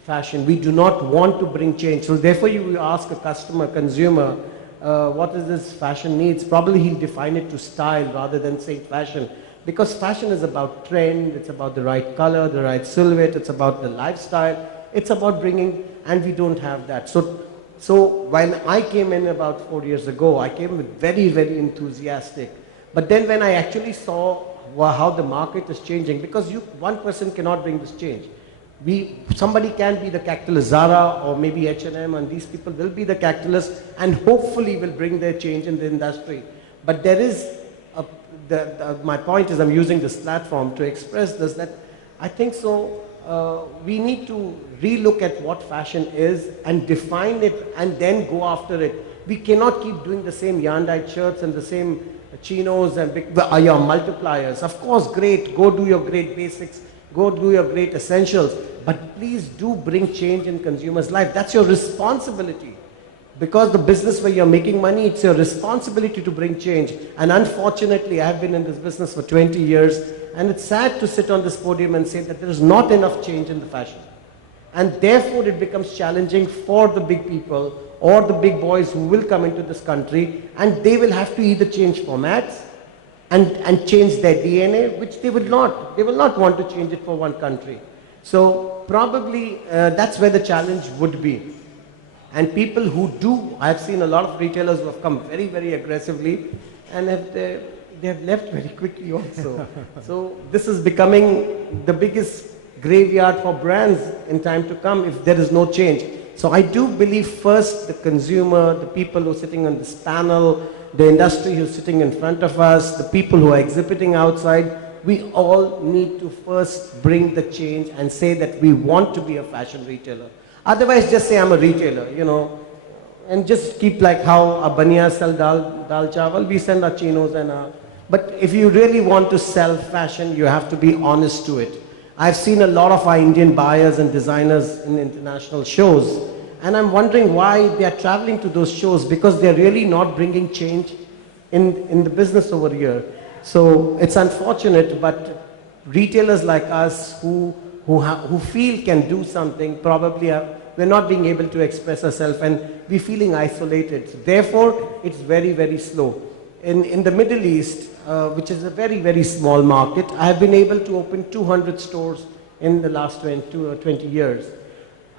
fashion. We do not want to bring change. So therefore you ask a consumer, what is this fashion needs? Probably he'll define it to style rather than say fashion. Because fashion is about trend, it's about the right color, the right silhouette, it's about the lifestyle, it's about bringing, and we don't have that. So when I came in about 4 years ago, I came with very, very enthusiastic. But then when I actually saw how the market is changing, because one person cannot bring this change. Somebody can be the catalyst, Zara or maybe H&M, and these people will be the catalyst and hopefully will bring their change in the industry. But there is, my point is, I'm using this platform to express this, that I think so, we need to relook at what fashion is and define it and then go after it. We cannot keep doing the same yarn-dyed shirts and the same chinos and your multipliers. Of course, great, go do your great basics, go do your great essentials, but please do bring change in consumers' life. That's your responsibility. Because the business where you're making money, it's your responsibility to bring change. And unfortunately, I have been in this business for 20 years, and it's sad to sit on this podium and say that there is not enough change in the fashion. And therefore, it becomes challenging for the big people or the big boys who will come into this country, and they will have to either change formats and change their DNA, which they will not. They will not want to change it for one country. So probably that's where the challenge would be. And people who do, I have seen a lot of retailers who have come very, very aggressively, and they have left very quickly also. So this is becoming the biggest graveyard for brands in time to come if there is no change. So I do believe first the consumer, the people who are sitting on this panel, the industry who's sitting in front of us, the people who are exhibiting outside, we all need to first bring the change and say that we want to be a fashion retailer. Otherwise, just say I'm a retailer, and just keep like how a baniya sell dal chawal, we send our chinos but if you really want to sell fashion, you have to be honest to it. I've seen a lot of our Indian buyers and designers in international shows, and I'm wondering why they are traveling to those shows, because they're really not bringing change in the business over here. So it's unfortunate, but retailers like us who feel can do something, probably we're not being able to express ourselves and we're feeling isolated. Therefore, it's very, very slow. In the Middle East, which is a very, very small market, I have been able to open 200 stores in the last 20 years.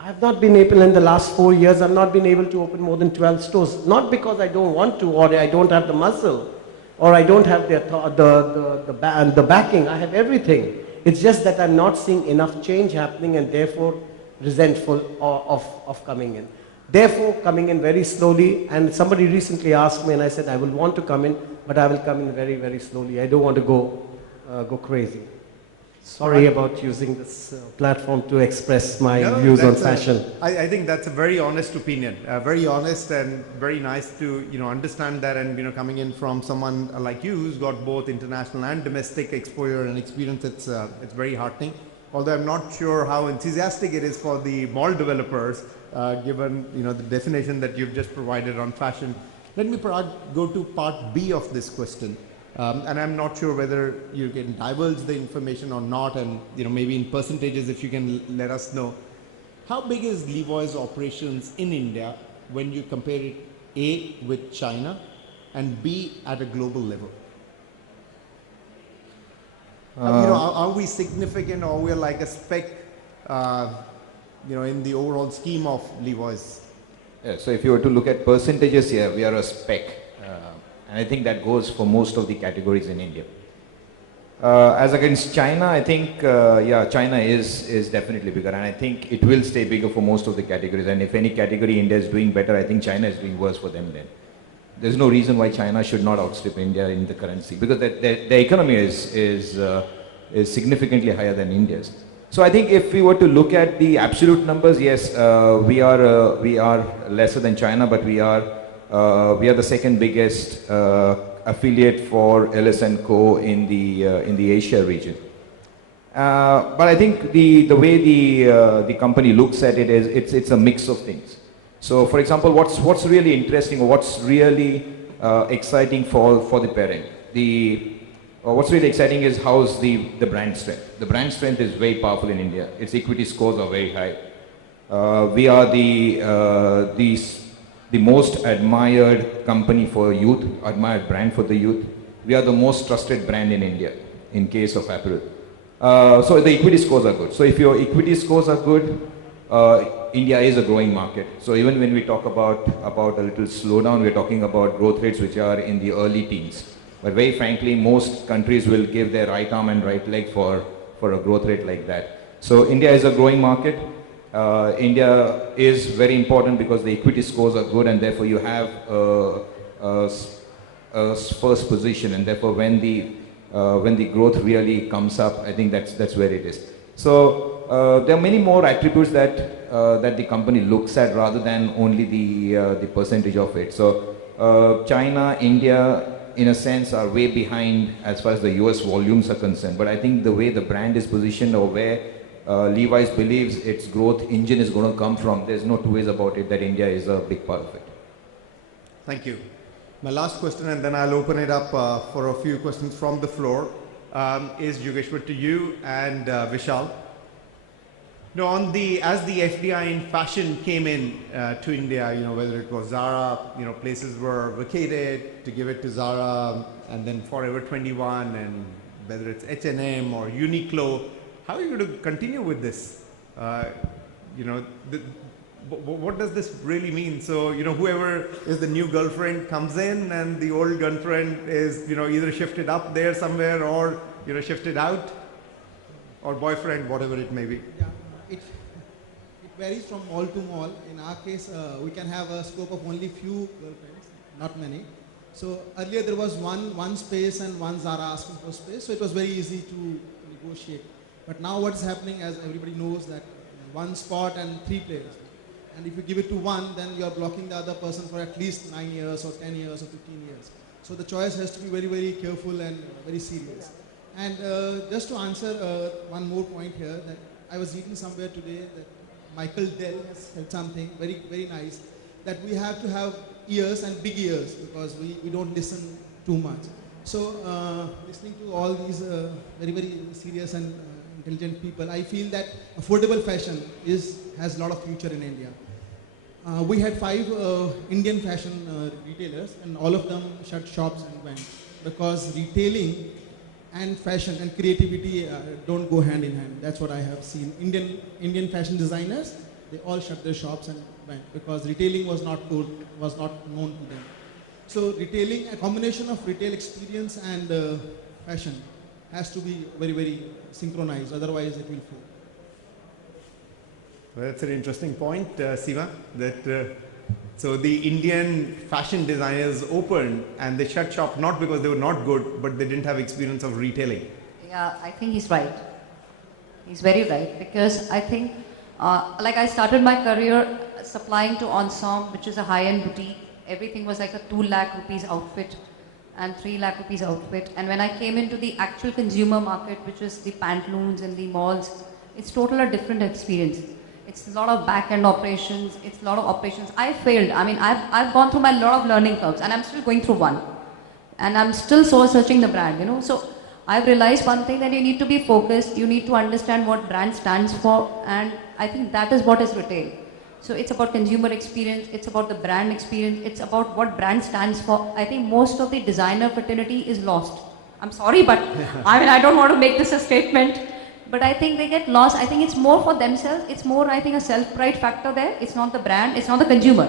I've not been able, in the last 4 years, I've not been able to open more than 12 stores. Not because I don't want to, or I don't have the muscle, or I don't have the backing. I have everything. It's just that I'm not seeing enough change happening, and therefore resentful of coming in. Therefore, coming in very slowly, and somebody recently asked me, and I said, I will want to come in, but I will come in very, very slowly. I don't want to go crazy. Sorry about using this platform to express my views on fashion. I think that's a very honest opinion, very honest and very nice to understand that, and coming in from someone like you who's got both international and domestic exposure and experience, it's very heartening. Although I'm not sure how enthusiastic it is for the mall developers, given the definition that you've just provided on fashion. Let me go to part B of this question. And I'm not sure whether you can divulge the information or not, and maybe in percentages if you can let us know. How big is Levi's operations in India when you compare it A with China and B at a global level? Are we significant, or we're like a speck in the overall scheme of Levi's? Yeah, so if you were to look at percentages here, we are a speck. And I think that goes for most of the categories in India. As against China, I think, China is definitely bigger, and I think it will stay bigger for most of the categories. And if any category India is doing better, I think China is doing worse for them then. There's no reason why China should not outstrip India in the currency, because their economy is significantly higher than India's. So I think if we were to look at the absolute numbers, yes, we are lesser than China, but we are the second biggest affiliate for LS & Co in the Asia region. But I think the way the company looks at it is it's a mix of things. So for example, what's really interesting, or what's really exciting for the parent, what's really exciting is how's the brand strength. The brand strength is very powerful in India. Its equity scores are very high. We are the most admired company for youth, admired brand for the youth. We are the most trusted brand in India in case of apparel. So the equity scores are good. So if your equity scores are good, India is a growing market. So even when we talk about a little slowdown, we're talking about growth rates which are in the early teens. But very frankly, most countries will give their right arm and right leg for a growth rate like that. So India is a growing market. India is very important because the equity scores are good, and therefore you have a first position, and therefore when the growth really comes up, I think that's where it is. So there are many more attributes that the company looks at rather than only the percentage of it. So China, India, in a sense, are way behind as far as the US volumes are concerned. But I think the way the brand is positioned, or where Levi's believes its growth engine is going to come from, there's no two ways about it that India is a big part of it. Thank you. My last question, and then I'll open it up for a few questions from the floor, is Yogeshwar to you and Vishal. Now, as the FDI in fashion came in to India, whether it was Zara, places were vacated to give it to Zara, and then Forever 21, and whether it's H&M or Uniqlo, how are you going to continue with this? What does this really mean? So, whoever is the new girlfriend comes in, and the old girlfriend is, either shifted up there somewhere, or, shifted out, or boyfriend, whatever it may be. Yeah. It varies from mall to mall. In our case, we can have a scope of only few girlfriends, not many. So earlier there was one space and one Zara asking for space, so it was very easy to negotiate. But now what's happening, as everybody knows, that one spot and 3 players. And if you give it to one, then you are blocking the other person for at least 9 years or 10 years or 15 years. So the choice has to be very, very careful and very serious. And just to answer one more point here, that I was reading somewhere today that Michael Dell has said something very, very nice, that we have to have ears and big ears because we don't listen too much. So listening to all these very, very serious and intelligent people, I feel that affordable fashion has a lot of future in India. We had 5 Indian fashion retailers, and all of them shut shops and went because retailing and fashion and creativity don't go hand in hand. That's what I have seen. Indian fashion designers, they all shut their shops and went because retailing was not known to them. So retailing, a combination of retail experience and fashion has to be very, very synchronized, otherwise it will fail. Well, that's an interesting point, Siva, that so the Indian fashion designers opened and they shut shop not because they were not good, but they didn't have experience of retailing. Yeah, I think he's right. He's very right, because I think, like I started my career supplying to Ensemble, which is a high-end boutique. Everything was like a 2 lakh rupees outfit and 3 lakh rupees outfit. And when I came into the actual consumer market, which is the pantaloons and the malls, it's totally a different experience. It's a lot of back-end operations. It's a lot of operations. I failed. I mean, I've gone through my lot of learning curves, and I'm still going through one. And I'm still soul searching the brand, So I've realized one thing, that you need to be focused. You need to understand what brand stands for, and I think that is what is retail. So it's about consumer experience. It's about the brand experience. It's about what brand stands for. I think most of the designer fraternity is lost. I'm sorry, but I don't want to make this a statement. But I think they get lost. I think it's more for themselves. It's more, I think, a self-pride factor there. It's not the brand. It's not the consumer.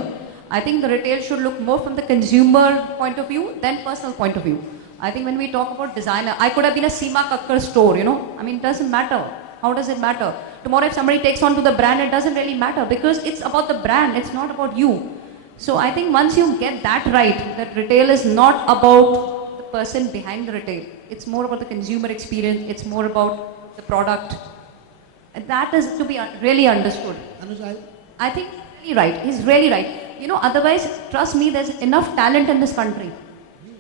I think the retail should look more from the consumer point of view than personal point of view. I think when we talk about designer, I could have been a Seema Kakkar store, I mean, it doesn't matter. How does it matter? Tomorrow if somebody takes on to the brand, it doesn't really matter because it's about the brand. It's not about you. So I think once you get that right, that retail is not about the person behind the retail. It's more about the consumer experience. It's more about the product. That is to be really understood. Anuj, I think he's really right. He's really right. You know, otherwise, trust me, there's enough talent in this country.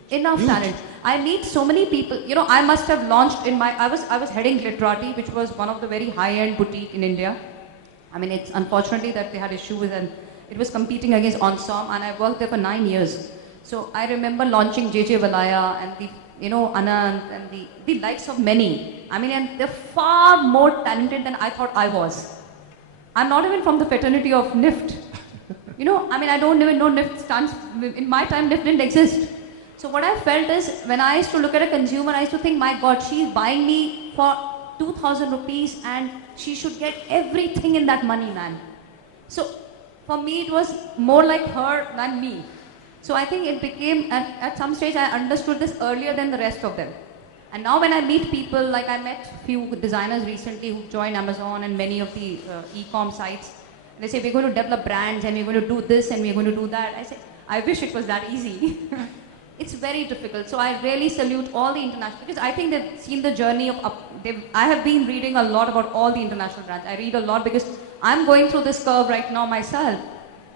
Enough talent. I meet so many people. You know, I must have launched in my. I was heading Literati, which was one of the very high-end boutique in India. I mean, it's unfortunately that they had issues and it was competing against Ensemble, and I worked there for 9 years. So I remember launching JJ Valaya and the, you know, Anand and the likes of many. I mean, and they're far more talented than I thought I was. I'm not even from the fraternity of NIFT. You know, I mean, I don't even know NIFT stands. In my time, NIFT didn't exist. So what I felt is, when I used to look at a consumer, I used to think, my God, she's buying me for 2,000 rupees and she should get everything in that money, man. So for me, it was more like her than me. So I think it became, at some stage, I understood this earlier than the rest of them. And now when I meet people, like I met a few designers recently who joined Amazon and many of the e-com sites. They say, we're going to develop brands and we're going to do this and we're going to do that. I say, I wish it was that easy. It's very difficult. So I really salute all the international, because I think they've seen the journey of I have been reading a lot about all the international brands. I read a lot because I'm going through this curve right now myself.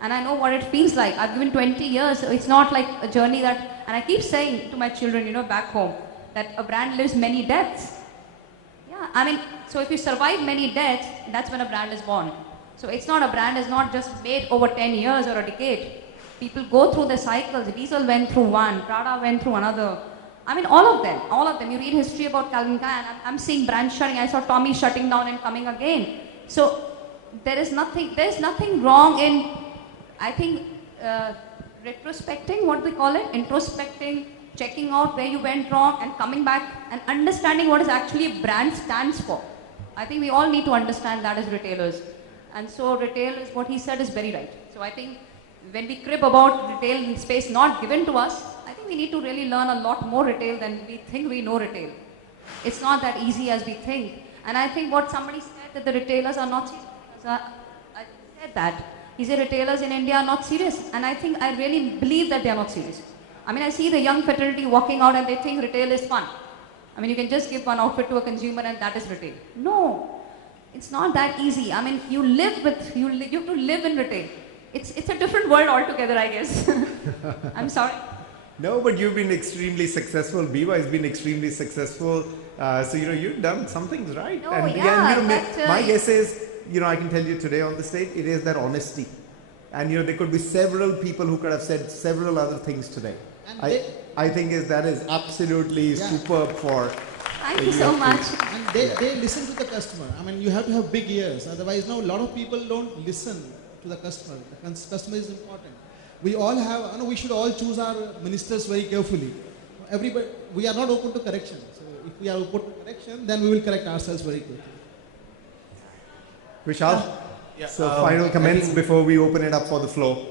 And I know what it feels like. I've given 20 years. So it's not like a journey that, and I keep saying to my children, you know, back home, that a brand lives many deaths. Yeah, I mean, so if you survive many deaths, that's when a brand is born. So it's not, a brand is not just made over 10 years or a decade. People go through the cycles. Diesel went through one, Prada went through another. I mean, all of them. You read history about Calvin Klein, I'm seeing brands shutting. I saw Tommy shutting down and coming again. So there's nothing wrong in, I think, retrospecting, what we call it, introspecting, checking out where you went wrong and coming back and understanding what is actually a brand stands for. I think we all need to understand that as retailers. And so retail is, what he said is very right. So I think when we crib about retail space not given to us, I think we need to really learn a lot more retail than we think we know retail. It's not that easy as we think. And I think what somebody said, that the retailers are not serious. I said that. He said retailers in India are not serious. And I think I really believe that they are not serious. I mean, I see the young fraternity walking out and they think retail is fun. I mean, you can just give one outfit to a consumer and that is retail. No, it's not that easy. I mean, you have to live in retail. It's a different world altogether, I guess. I'm sorry. No, but you've been extremely successful. Biba has been extremely successful. So, you know, you've done some things right. No, and yeah, you know, but, my guess is, you know, I can tell you today on the stage, it is that honesty. And, you know, there could be several people who could have said several other things today. I think that is absolutely superb for... Thank you so much. And they listen to the customer. I mean, you have to have big ears. Otherwise, now a lot of people don't listen to the customer. The customer is important. We all have, you know, we should all choose our ministers very carefully. Everybody, we are not open to correction. So if we are open to correction, then we will correct ourselves very quickly. Vishal? So final comments before we open it up for the floor.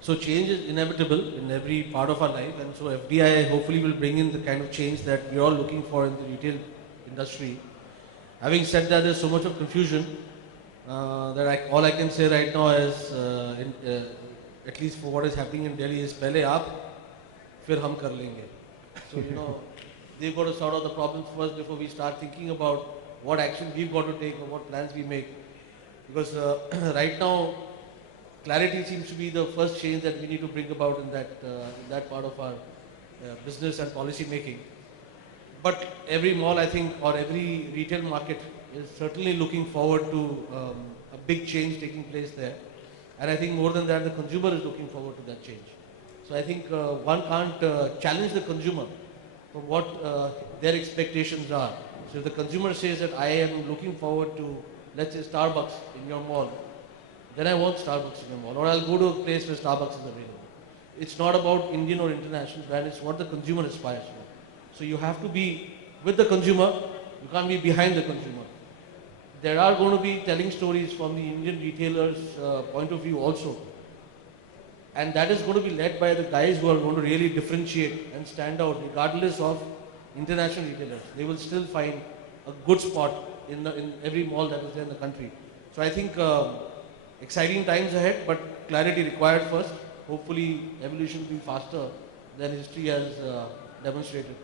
So change is inevitable in every part of our life, and so FDI hopefully will bring in the kind of change that we're all looking for in the retail industry. Having said that, there's so much of confusion that all I can say right now is, at least for what is happening in Delhi, is pehle aap, fir hum kar lenge. So, you know, they've got to sort out the problems first before we start thinking about what action we've got to take or what plans we make. Because right now, clarity seems to be the first change that we need to bring about in that part of our business and policy making. But every mall, I think, or every retail market is certainly looking forward to a big change taking place there. And I think more than that, the consumer is looking forward to that change. So I think one can't challenge the consumer for what their expectations are. So if the consumer says that I am looking forward to, let's say, Starbucks in your mall, then I want Starbucks in your mall, or I'll go to a place where Starbucks is available. It's not about Indian or international brand, it's what the consumer aspires for. So you have to be with the consumer, you can't be behind the consumer. There are going to be telling stories from the Indian retailers' point of view also. And that is going to be led by the guys who are going to really differentiate and stand out regardless of international retailers. They will still find a good spot in every mall that is there in the country. So I think exciting times ahead, but clarity required first. Hopefully evolution will be faster than history has demonstrated.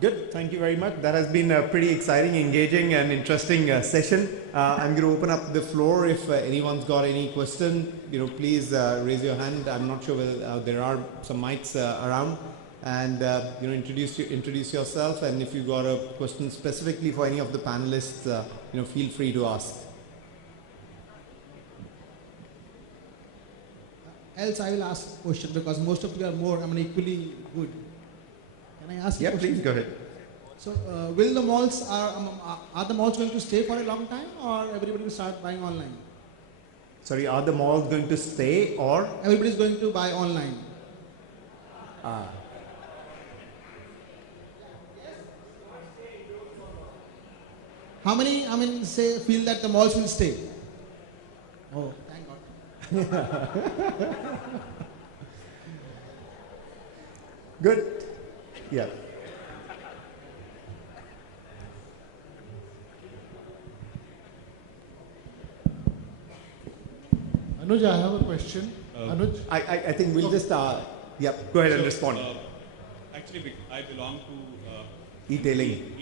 Good, thank you very much. That has been a pretty exciting, engaging and interesting session. I'm going to open up the floor. If anyone's got any question, please raise your hand. I'm not sure whether there are some mics around. And introduce yourself, and if you've got a question specifically for any of the panelists, feel free to ask. Else I will ask a question because most of you are equally good. Can I ask a question? Yeah, please go ahead. So, will the malls are the malls going to stay for a long time, or everybody will start buying online? Sorry, are the malls going to stay, or everybody is going to buy online? How many, feel that the malls will stay? Oh, thank God. Good. Yeah. Anuj, I have a question. Anuj? I think we'll just, go ahead and respond. Actually, I belong to e-tailing.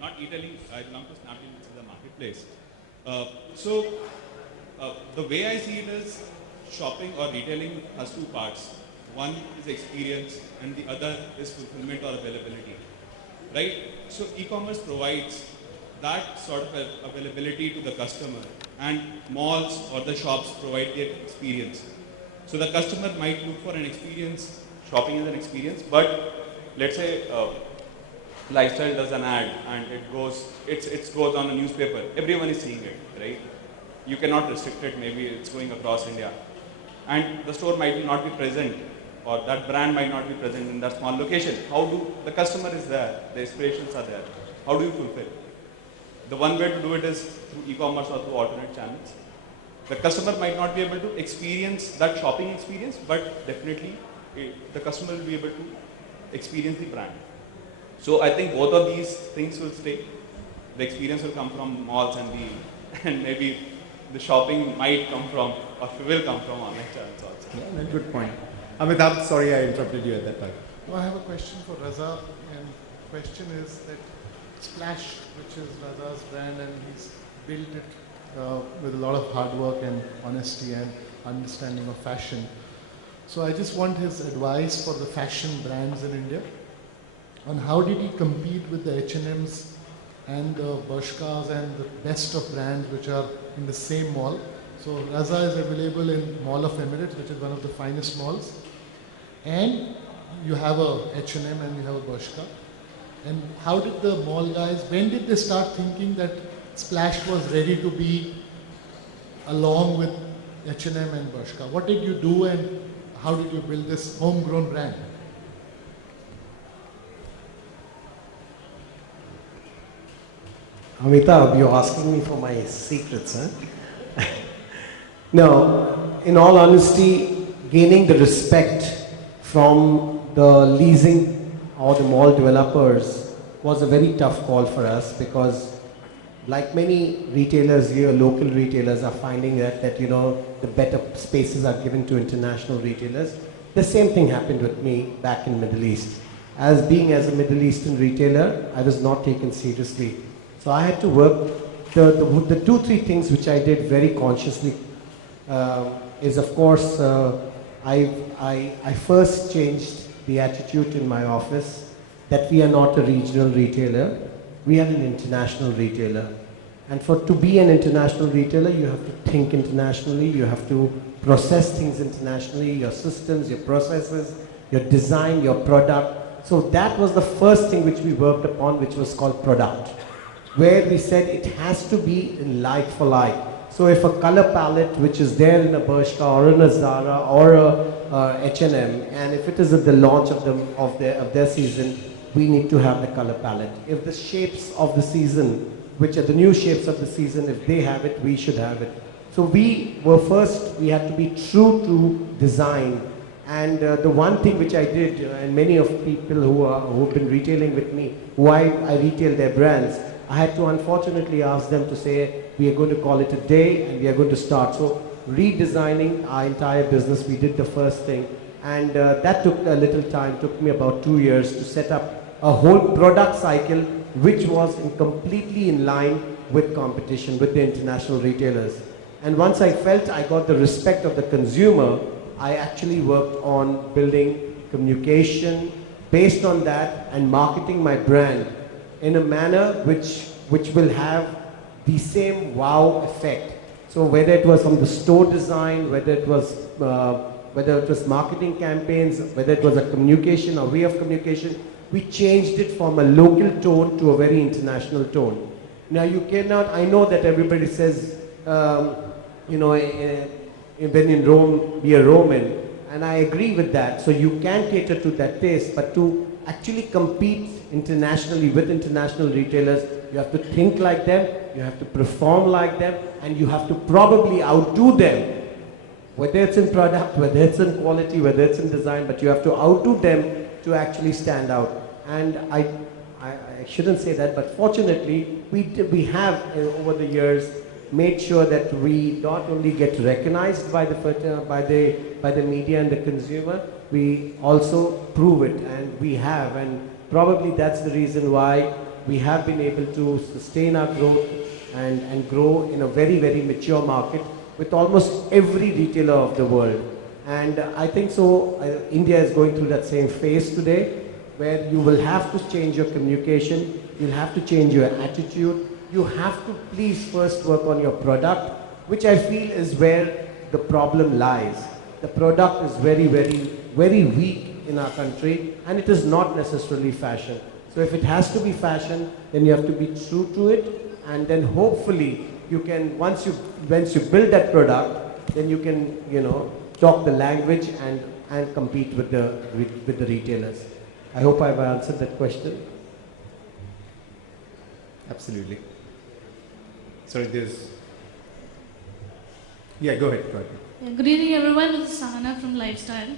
Not e-tailing, I belong to Snapdeal, which is a marketplace. The way I see it is shopping or retailing has two parts. One is experience and the other is fulfillment or availability. Right? So e-commerce provides that sort of availability to the customer, and malls or the shops provide the experience. So the customer might look for an experience, shopping is an experience, but let's say Lifestyle does an ad and it goes on a newspaper. Everyone is seeing it, right? You cannot restrict it, maybe it's going across India. And the store might not be present, or that brand might not be present in that small location. The customer is there, the aspirations are there. How do you fulfill? The one way to do it is through e-commerce or through alternate channels. The customer might not be able to experience that shopping experience, but definitely the customer will be able to experience the brand. So I think both of these things will stay. The experience will come from malls and maybe the shopping might come from, or will come from online channels also. Yeah, good point. Amitabh, sorry I interrupted you at that time. Well, I have a question for Raza, and the question is that Splash, which is Raza's brand, and he's built it with a lot of hard work and honesty and understanding of fashion. So I just want his advice for the fashion brands in India on how did he compete with the H&Ms and the Bershkas and the best of brands which are in the same mall. So Raza is available in Mall of Emirates, which is one of the finest malls. And you have a H&M and you have a Bershka. And how did the mall guys, when did they start thinking that Splash was ready to be along with H&M and Bershka? What did you do and how did you build this homegrown brand? Amitabh, you're asking me for my secrets, huh? No, in all honesty, gaining the respect from the leasing or the mall developers was a very tough call for us, because like many retailers here, local retailers are finding that the better spaces are given to international retailers. The same thing happened with me back in Middle East. As a Middle Eastern retailer, I was not taken seriously. So I had to work. The 2-3 things which I did very consciously is, of course, I first changed the attitude in my office that we are not a regional retailer, we are an international retailer. And to be an international retailer, you have to think internationally, you have to process things internationally, your systems, your processes, your design, your product. So that was the first thing which we worked upon, which was called product, where we said it has to be in like for like. So if a color palette which is there in a Bershka or in a Zara or a H&M, and if it is at the launch of their season, we need to have the color palette. If the shapes of the season, which are the new shapes of the season, if they have it, we should have it. So we had to be true to design. And the one thing which I did, and many of people who've been retailing with me, who I retail their brands, I had to unfortunately ask them to say, we are going to call it a day and we are going to start. So redesigning our entire business, we did the first thing. And that took a little time, took me about 2 years to set up a whole product cycle which was completely in line with competition, with the international retailers. And once I felt I got the respect of the consumer, I actually worked on building communication based on that and marketing my brand in a manner which will have the same wow effect. So whether it was from the store design, whether it was marketing campaigns, whether it was a communication or way of communication, we changed it from a local tone to a very international tone. Now you cannot, I know that everybody says, when in Rome, be a Roman, and I agree with that. So you can cater to that taste, but to actually compete internationally with international retailers, you have to think like them, you have to perform like them, and you have to probably outdo them. Whether it's in product, whether it's in quality, whether it's in design, but you have to outdo them to actually stand out. And I shouldn't say that, but fortunately, we have over the years made sure that we not only get recognized by the media and the consumer, we also prove it, and we have, and probably that's the reason why we have been able to sustain our growth and grow in a very, very mature market with almost every retailer of the world. And I think so, India is going through that same phase today, where you will have to change your communication, you'll have to change your attitude, you have to please first work on your product, which I feel is where the problem lies. The product is very, very, very weak in our country, and it is not necessarily fashion. So if it has to be fashion, then you have to be true to it, and then hopefully you can, once you build that product, then you can, talk the language and compete with the retailers. I hope I've answered that question. Absolutely. Sorry, yeah, go ahead. Yeah, good evening, everyone. This is Sahana from Lifestyle.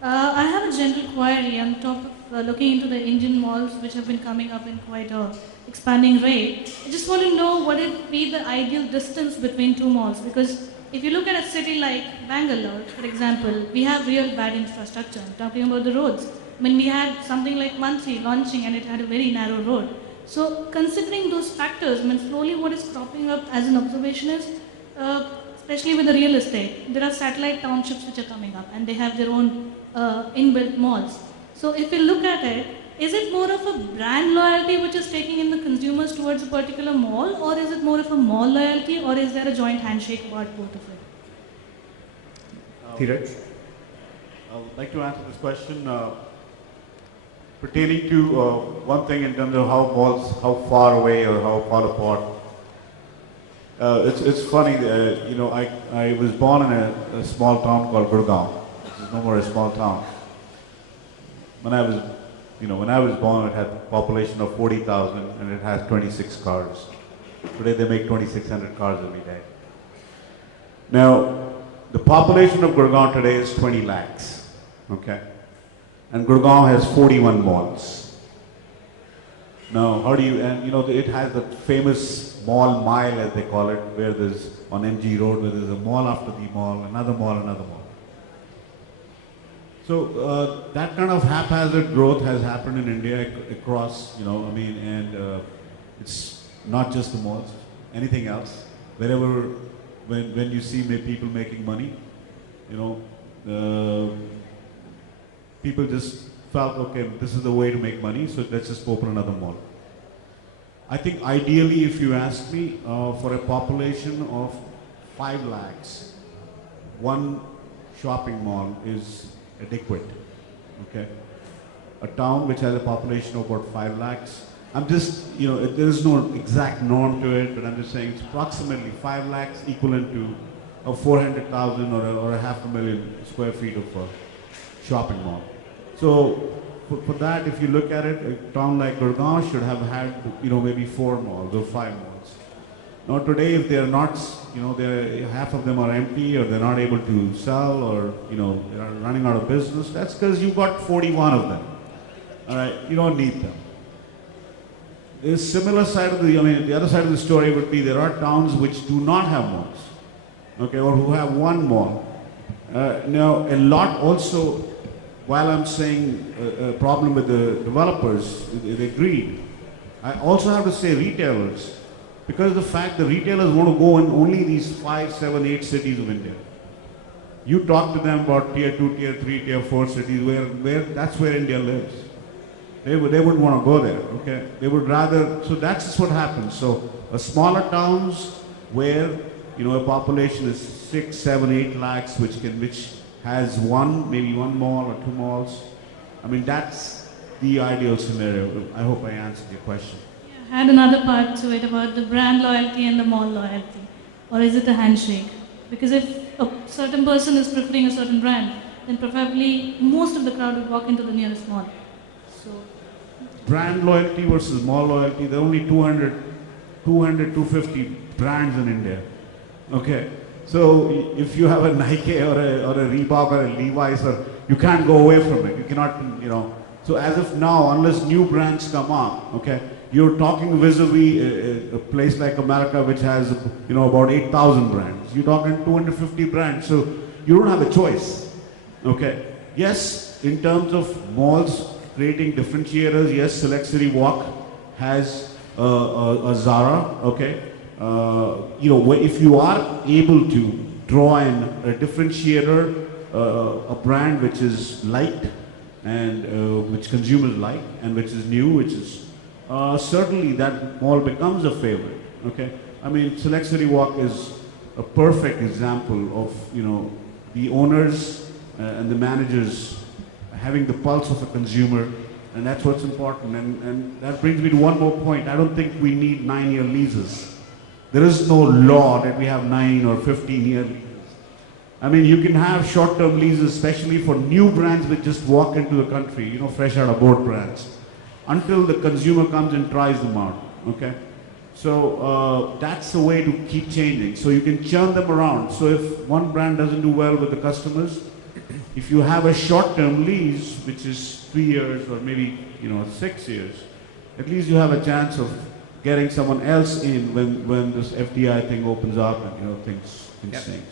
I have a general query on top of looking into the Indian malls, which have been coming up in quite a expanding rate. I just want to know what would be the ideal distance between two malls, because if you look at a city like Bangalore, for example, we have real bad infrastructure. I'm talking about the roads. I mean, we had something like Mansi launching, and it had a very narrow road. So considering those factors, I mean, slowly what is cropping up as an observation is, especially with the real estate, there are satellite townships which are coming up, and they have their own inbuilt malls. So if you look at it, is it more of a brand loyalty which is taking in the consumers towards a particular mall, or is it more of a mall loyalty, or is there a joint handshake about both of it? Dheeraj? I would like to answer this question pertaining to one thing in terms of how malls, how far away or how far apart. It's funny, I was born in a small town called Gurgaon, which is no more a small town. When I was born, it had a population of 40,000 and it has 26 cars. Today they make 2,600 cars every day. Now, the population of Gurgaon today is 20 lakhs, okay? And Gurgaon has 41 malls. Now, it has the famous mall mile, as they call it, where there's, on MG Road, where there's a mall after the mall, another mall, another mall. So that kind of haphazard growth has happened in India across, and it's not just the malls, anything else. Wherever, when you see people making money, people just felt, okay, this is the way to make money, so let's just open another mall. I think ideally, if you ask me, for a population of 5 lakhs, one shopping mall is adequate, okay? A town which has a population of about 5 lakhs, I'm just, there is no exact norm to it, but I'm just saying it's approximately 5 lakhs equivalent to a 400,000 or a 500,000 square feet of a shopping mall. So for that, if you look at it, a town like Gurgaon should have had, maybe 4 malls or 5 malls. Now today, if they're not, half of them are empty, or they're not able to sell, or they are running out of business, that's because you've got 41 of them. All right, you don't need them. The similar side of the other side of the story would be there are towns which do not have malls, okay, or who have 1 mall. Now, a lot also while I'm saying a problem with the developers, they greed, I also have to say retailers, because of the fact the retailers want to go in only these 5, 7, 8 cities of India. You talk to them about tier 2, tier 3, tier 4 cities where that's where India lives. They wouldn't want to go there, okay? They would rather, so that's just what happens. So smaller towns where, you know, a population is 6, 7, 8 lakhs, which has maybe one mall or 2 malls. I mean, that's the ideal scenario. I hope I answered your question. I had another part to it about the brand loyalty and the mall loyalty. Or is it a handshake? Because if a certain person is preferring a certain brand, then probably most of the crowd would walk into the nearest mall. So, brand loyalty versus mall loyalty, there are only 250 brands in India. Okay, so if you have a Nike or a Reebok or a Levi's, you can't go away from it. You cannot, you know. So as of now, unless new brands come up, okay, you're talking vis-a-vis a place like America, which has, you know, about 8,000 brands. You're talking 250 brands, so you don't have a choice. Okay. Yes, in terms of malls creating differentiators, yes, Select City Walk has a Zara. Okay. You know, if you are able to draw in a differentiator, a brand which is liked and which consumers like and which is new, which is certainly that mall becomes a favorite. Okay, I mean, Select City Walk is a perfect example of, you know, the owners and the managers having the pulse of a consumer, and that's what's important. And that brings me to one more point. I don't think we need 9-year leases. There is no law that we have 9 or 15-year leases. I mean, you can have short-term leases, especially for new brands which just walk into the country, you know, fresh out of boat brands, until the consumer comes and tries them out, okay? So that's the way to keep changing. So you can churn them around. So if one brand doesn't do well with the customers, if you have a short-term lease, which is 3 years or maybe, you know, 6 years, at least you have a chance of getting someone else in when this FDI thing opens up and, you know, things change.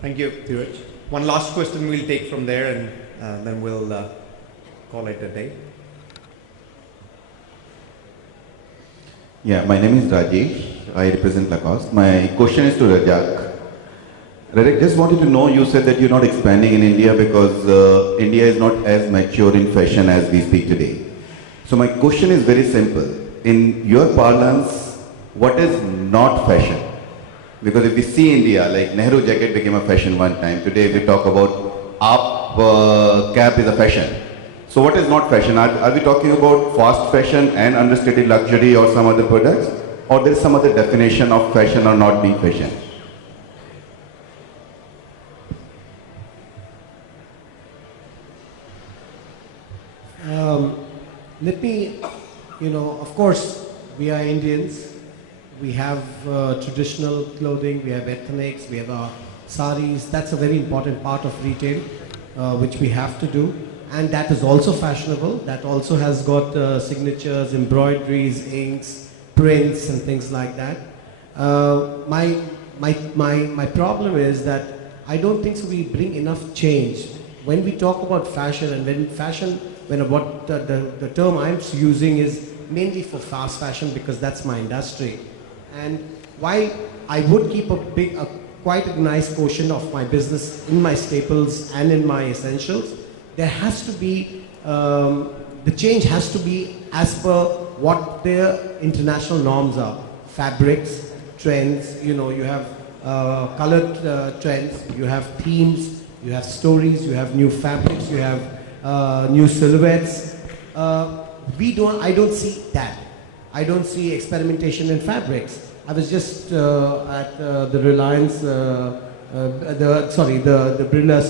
Thank you, Dheeraj. One last question we'll take from there, and then we'll call it a day. Yeah, my name is Rajesh. I represent Lacoste. My question is to Rajak. Rajak, just wanted to know, you said that you're not expanding in India because India is not as mature in fashion as we speak today. So my question is very simple. In your parlance, what is not fashion? Because if we see India, like Nehru jacket became a fashion one time. Today we talk about Aap cap is a fashion. So what is not fashion? Are we talking about fast fashion and understated luxury or some other products? Or there is some other definition of fashion or not being fashion? Let me, you know, of course, we are Indians. We have traditional clothing, we have ethnics, we have our saris. That's a very important part of retail, which we have to do. And that is also fashionable. That also has got signatures, embroideries, inks, prints, and things like that. My problem is that I don't think so we bring enough change. When we talk about fashion, and when fashion, what the term I'm using is mainly for fast fashion because that's my industry. And while I would keep quite a nice portion of my business in my staples and in my essentials, there has to be, the change has to be as per what their international norms are. Fabrics, trends, you know, you have colored trends, you have themes, you have stories, you have new fabrics, you have new silhouettes. I don't see that. I don't see experimentation in fabrics. I was just at the Reliance, the Birla,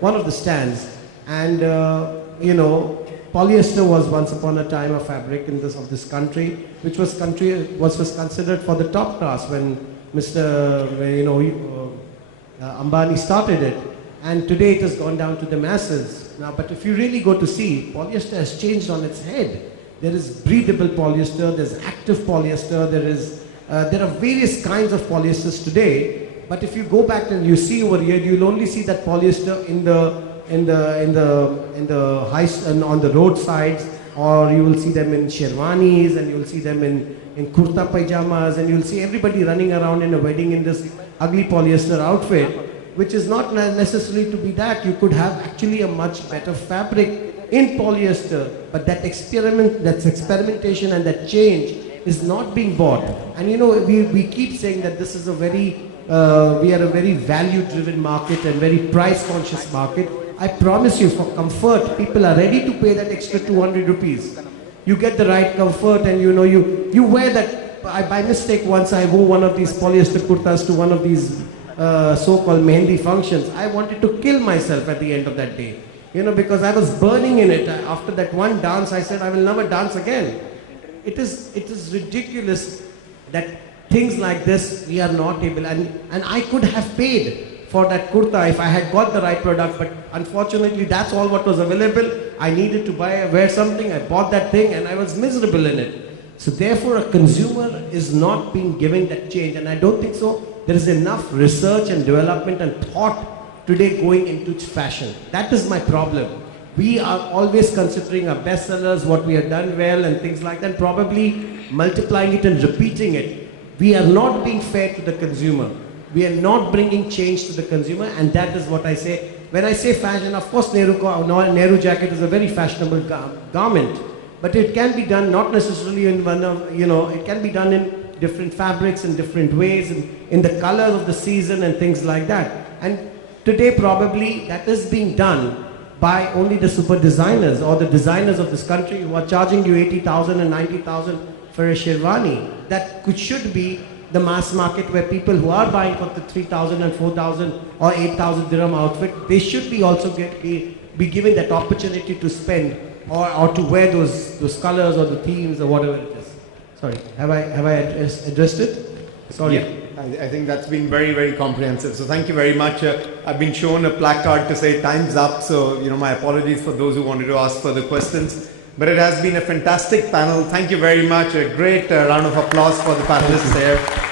one of the stands, and you know, polyester was once upon a time a fabric of this country, which was considered for the top class when Mr. Ambani started it, and today it has gone down to the masses. Now, but if you really go to see, polyester has changed on its head. There is breathable polyester, there's active polyester, there are various kinds of polyesters today. But if you go back and you see over here, you'll only see that polyester in the on the roadsides, or you will see them in sherwanis, and you will see them in kurta pajamas, and you will see everybody running around in a wedding in this ugly polyester outfit, which is not necessarily to be that. You could have actually a much better fabric in polyester, but that experimentation and that change is not being bought. And you know, we keep saying that this is a very, we are a very value-driven market and very price-conscious market. I promise you, for comfort, people are ready to pay that extra 200 rupees. You get the right comfort, and you know, you wear that. By mistake, once I wore one of these polyester kurtas to one of these so-called mehendi functions. I wanted to kill myself at the end of that day. You know, because I was burning in it. After that one dance, I said, I will never dance again. It is ridiculous that things like this we are not able, and I could have paid for that kurta if I had got the right product, but unfortunately that's all what was available. I needed to wear something, I bought that thing, and I was miserable in it. So therefore a consumer is not being given that change, and I don't think so. There is enough research and development and thought today going into fashion. That is my problem. We are always considering our bestsellers, what we have done well and things like that, probably multiplying it and repeating it. We are not being fair to the consumer. We are not bringing change to the consumer, and that is what I say. When I say fashion, of course Nehru jacket is a very fashionable garment, but it can be done not necessarily in one of, you know, it can be done in different fabrics in different ways, and in the colors of the season and things like that. And today probably that is being done by only the super designers or the designers of this country who are charging you 80,000 and 90,000 for a sherwani. That should be the mass market, where people who are buying for the 3,000 and 4,000 or 8,000 dirham outfit, they should be also be given that opportunity to spend or to wear those colors or the themes or whatever it is. Sorry, have I addressed it? Sorry. Yeah, I think that's been very, very comprehensive. So thank you very much. I've been shown a placard to say time's up. So, you know, my apologies for those who wanted to ask further questions. But it has been a fantastic panel. Thank you very much. A great round of applause for the panelists here.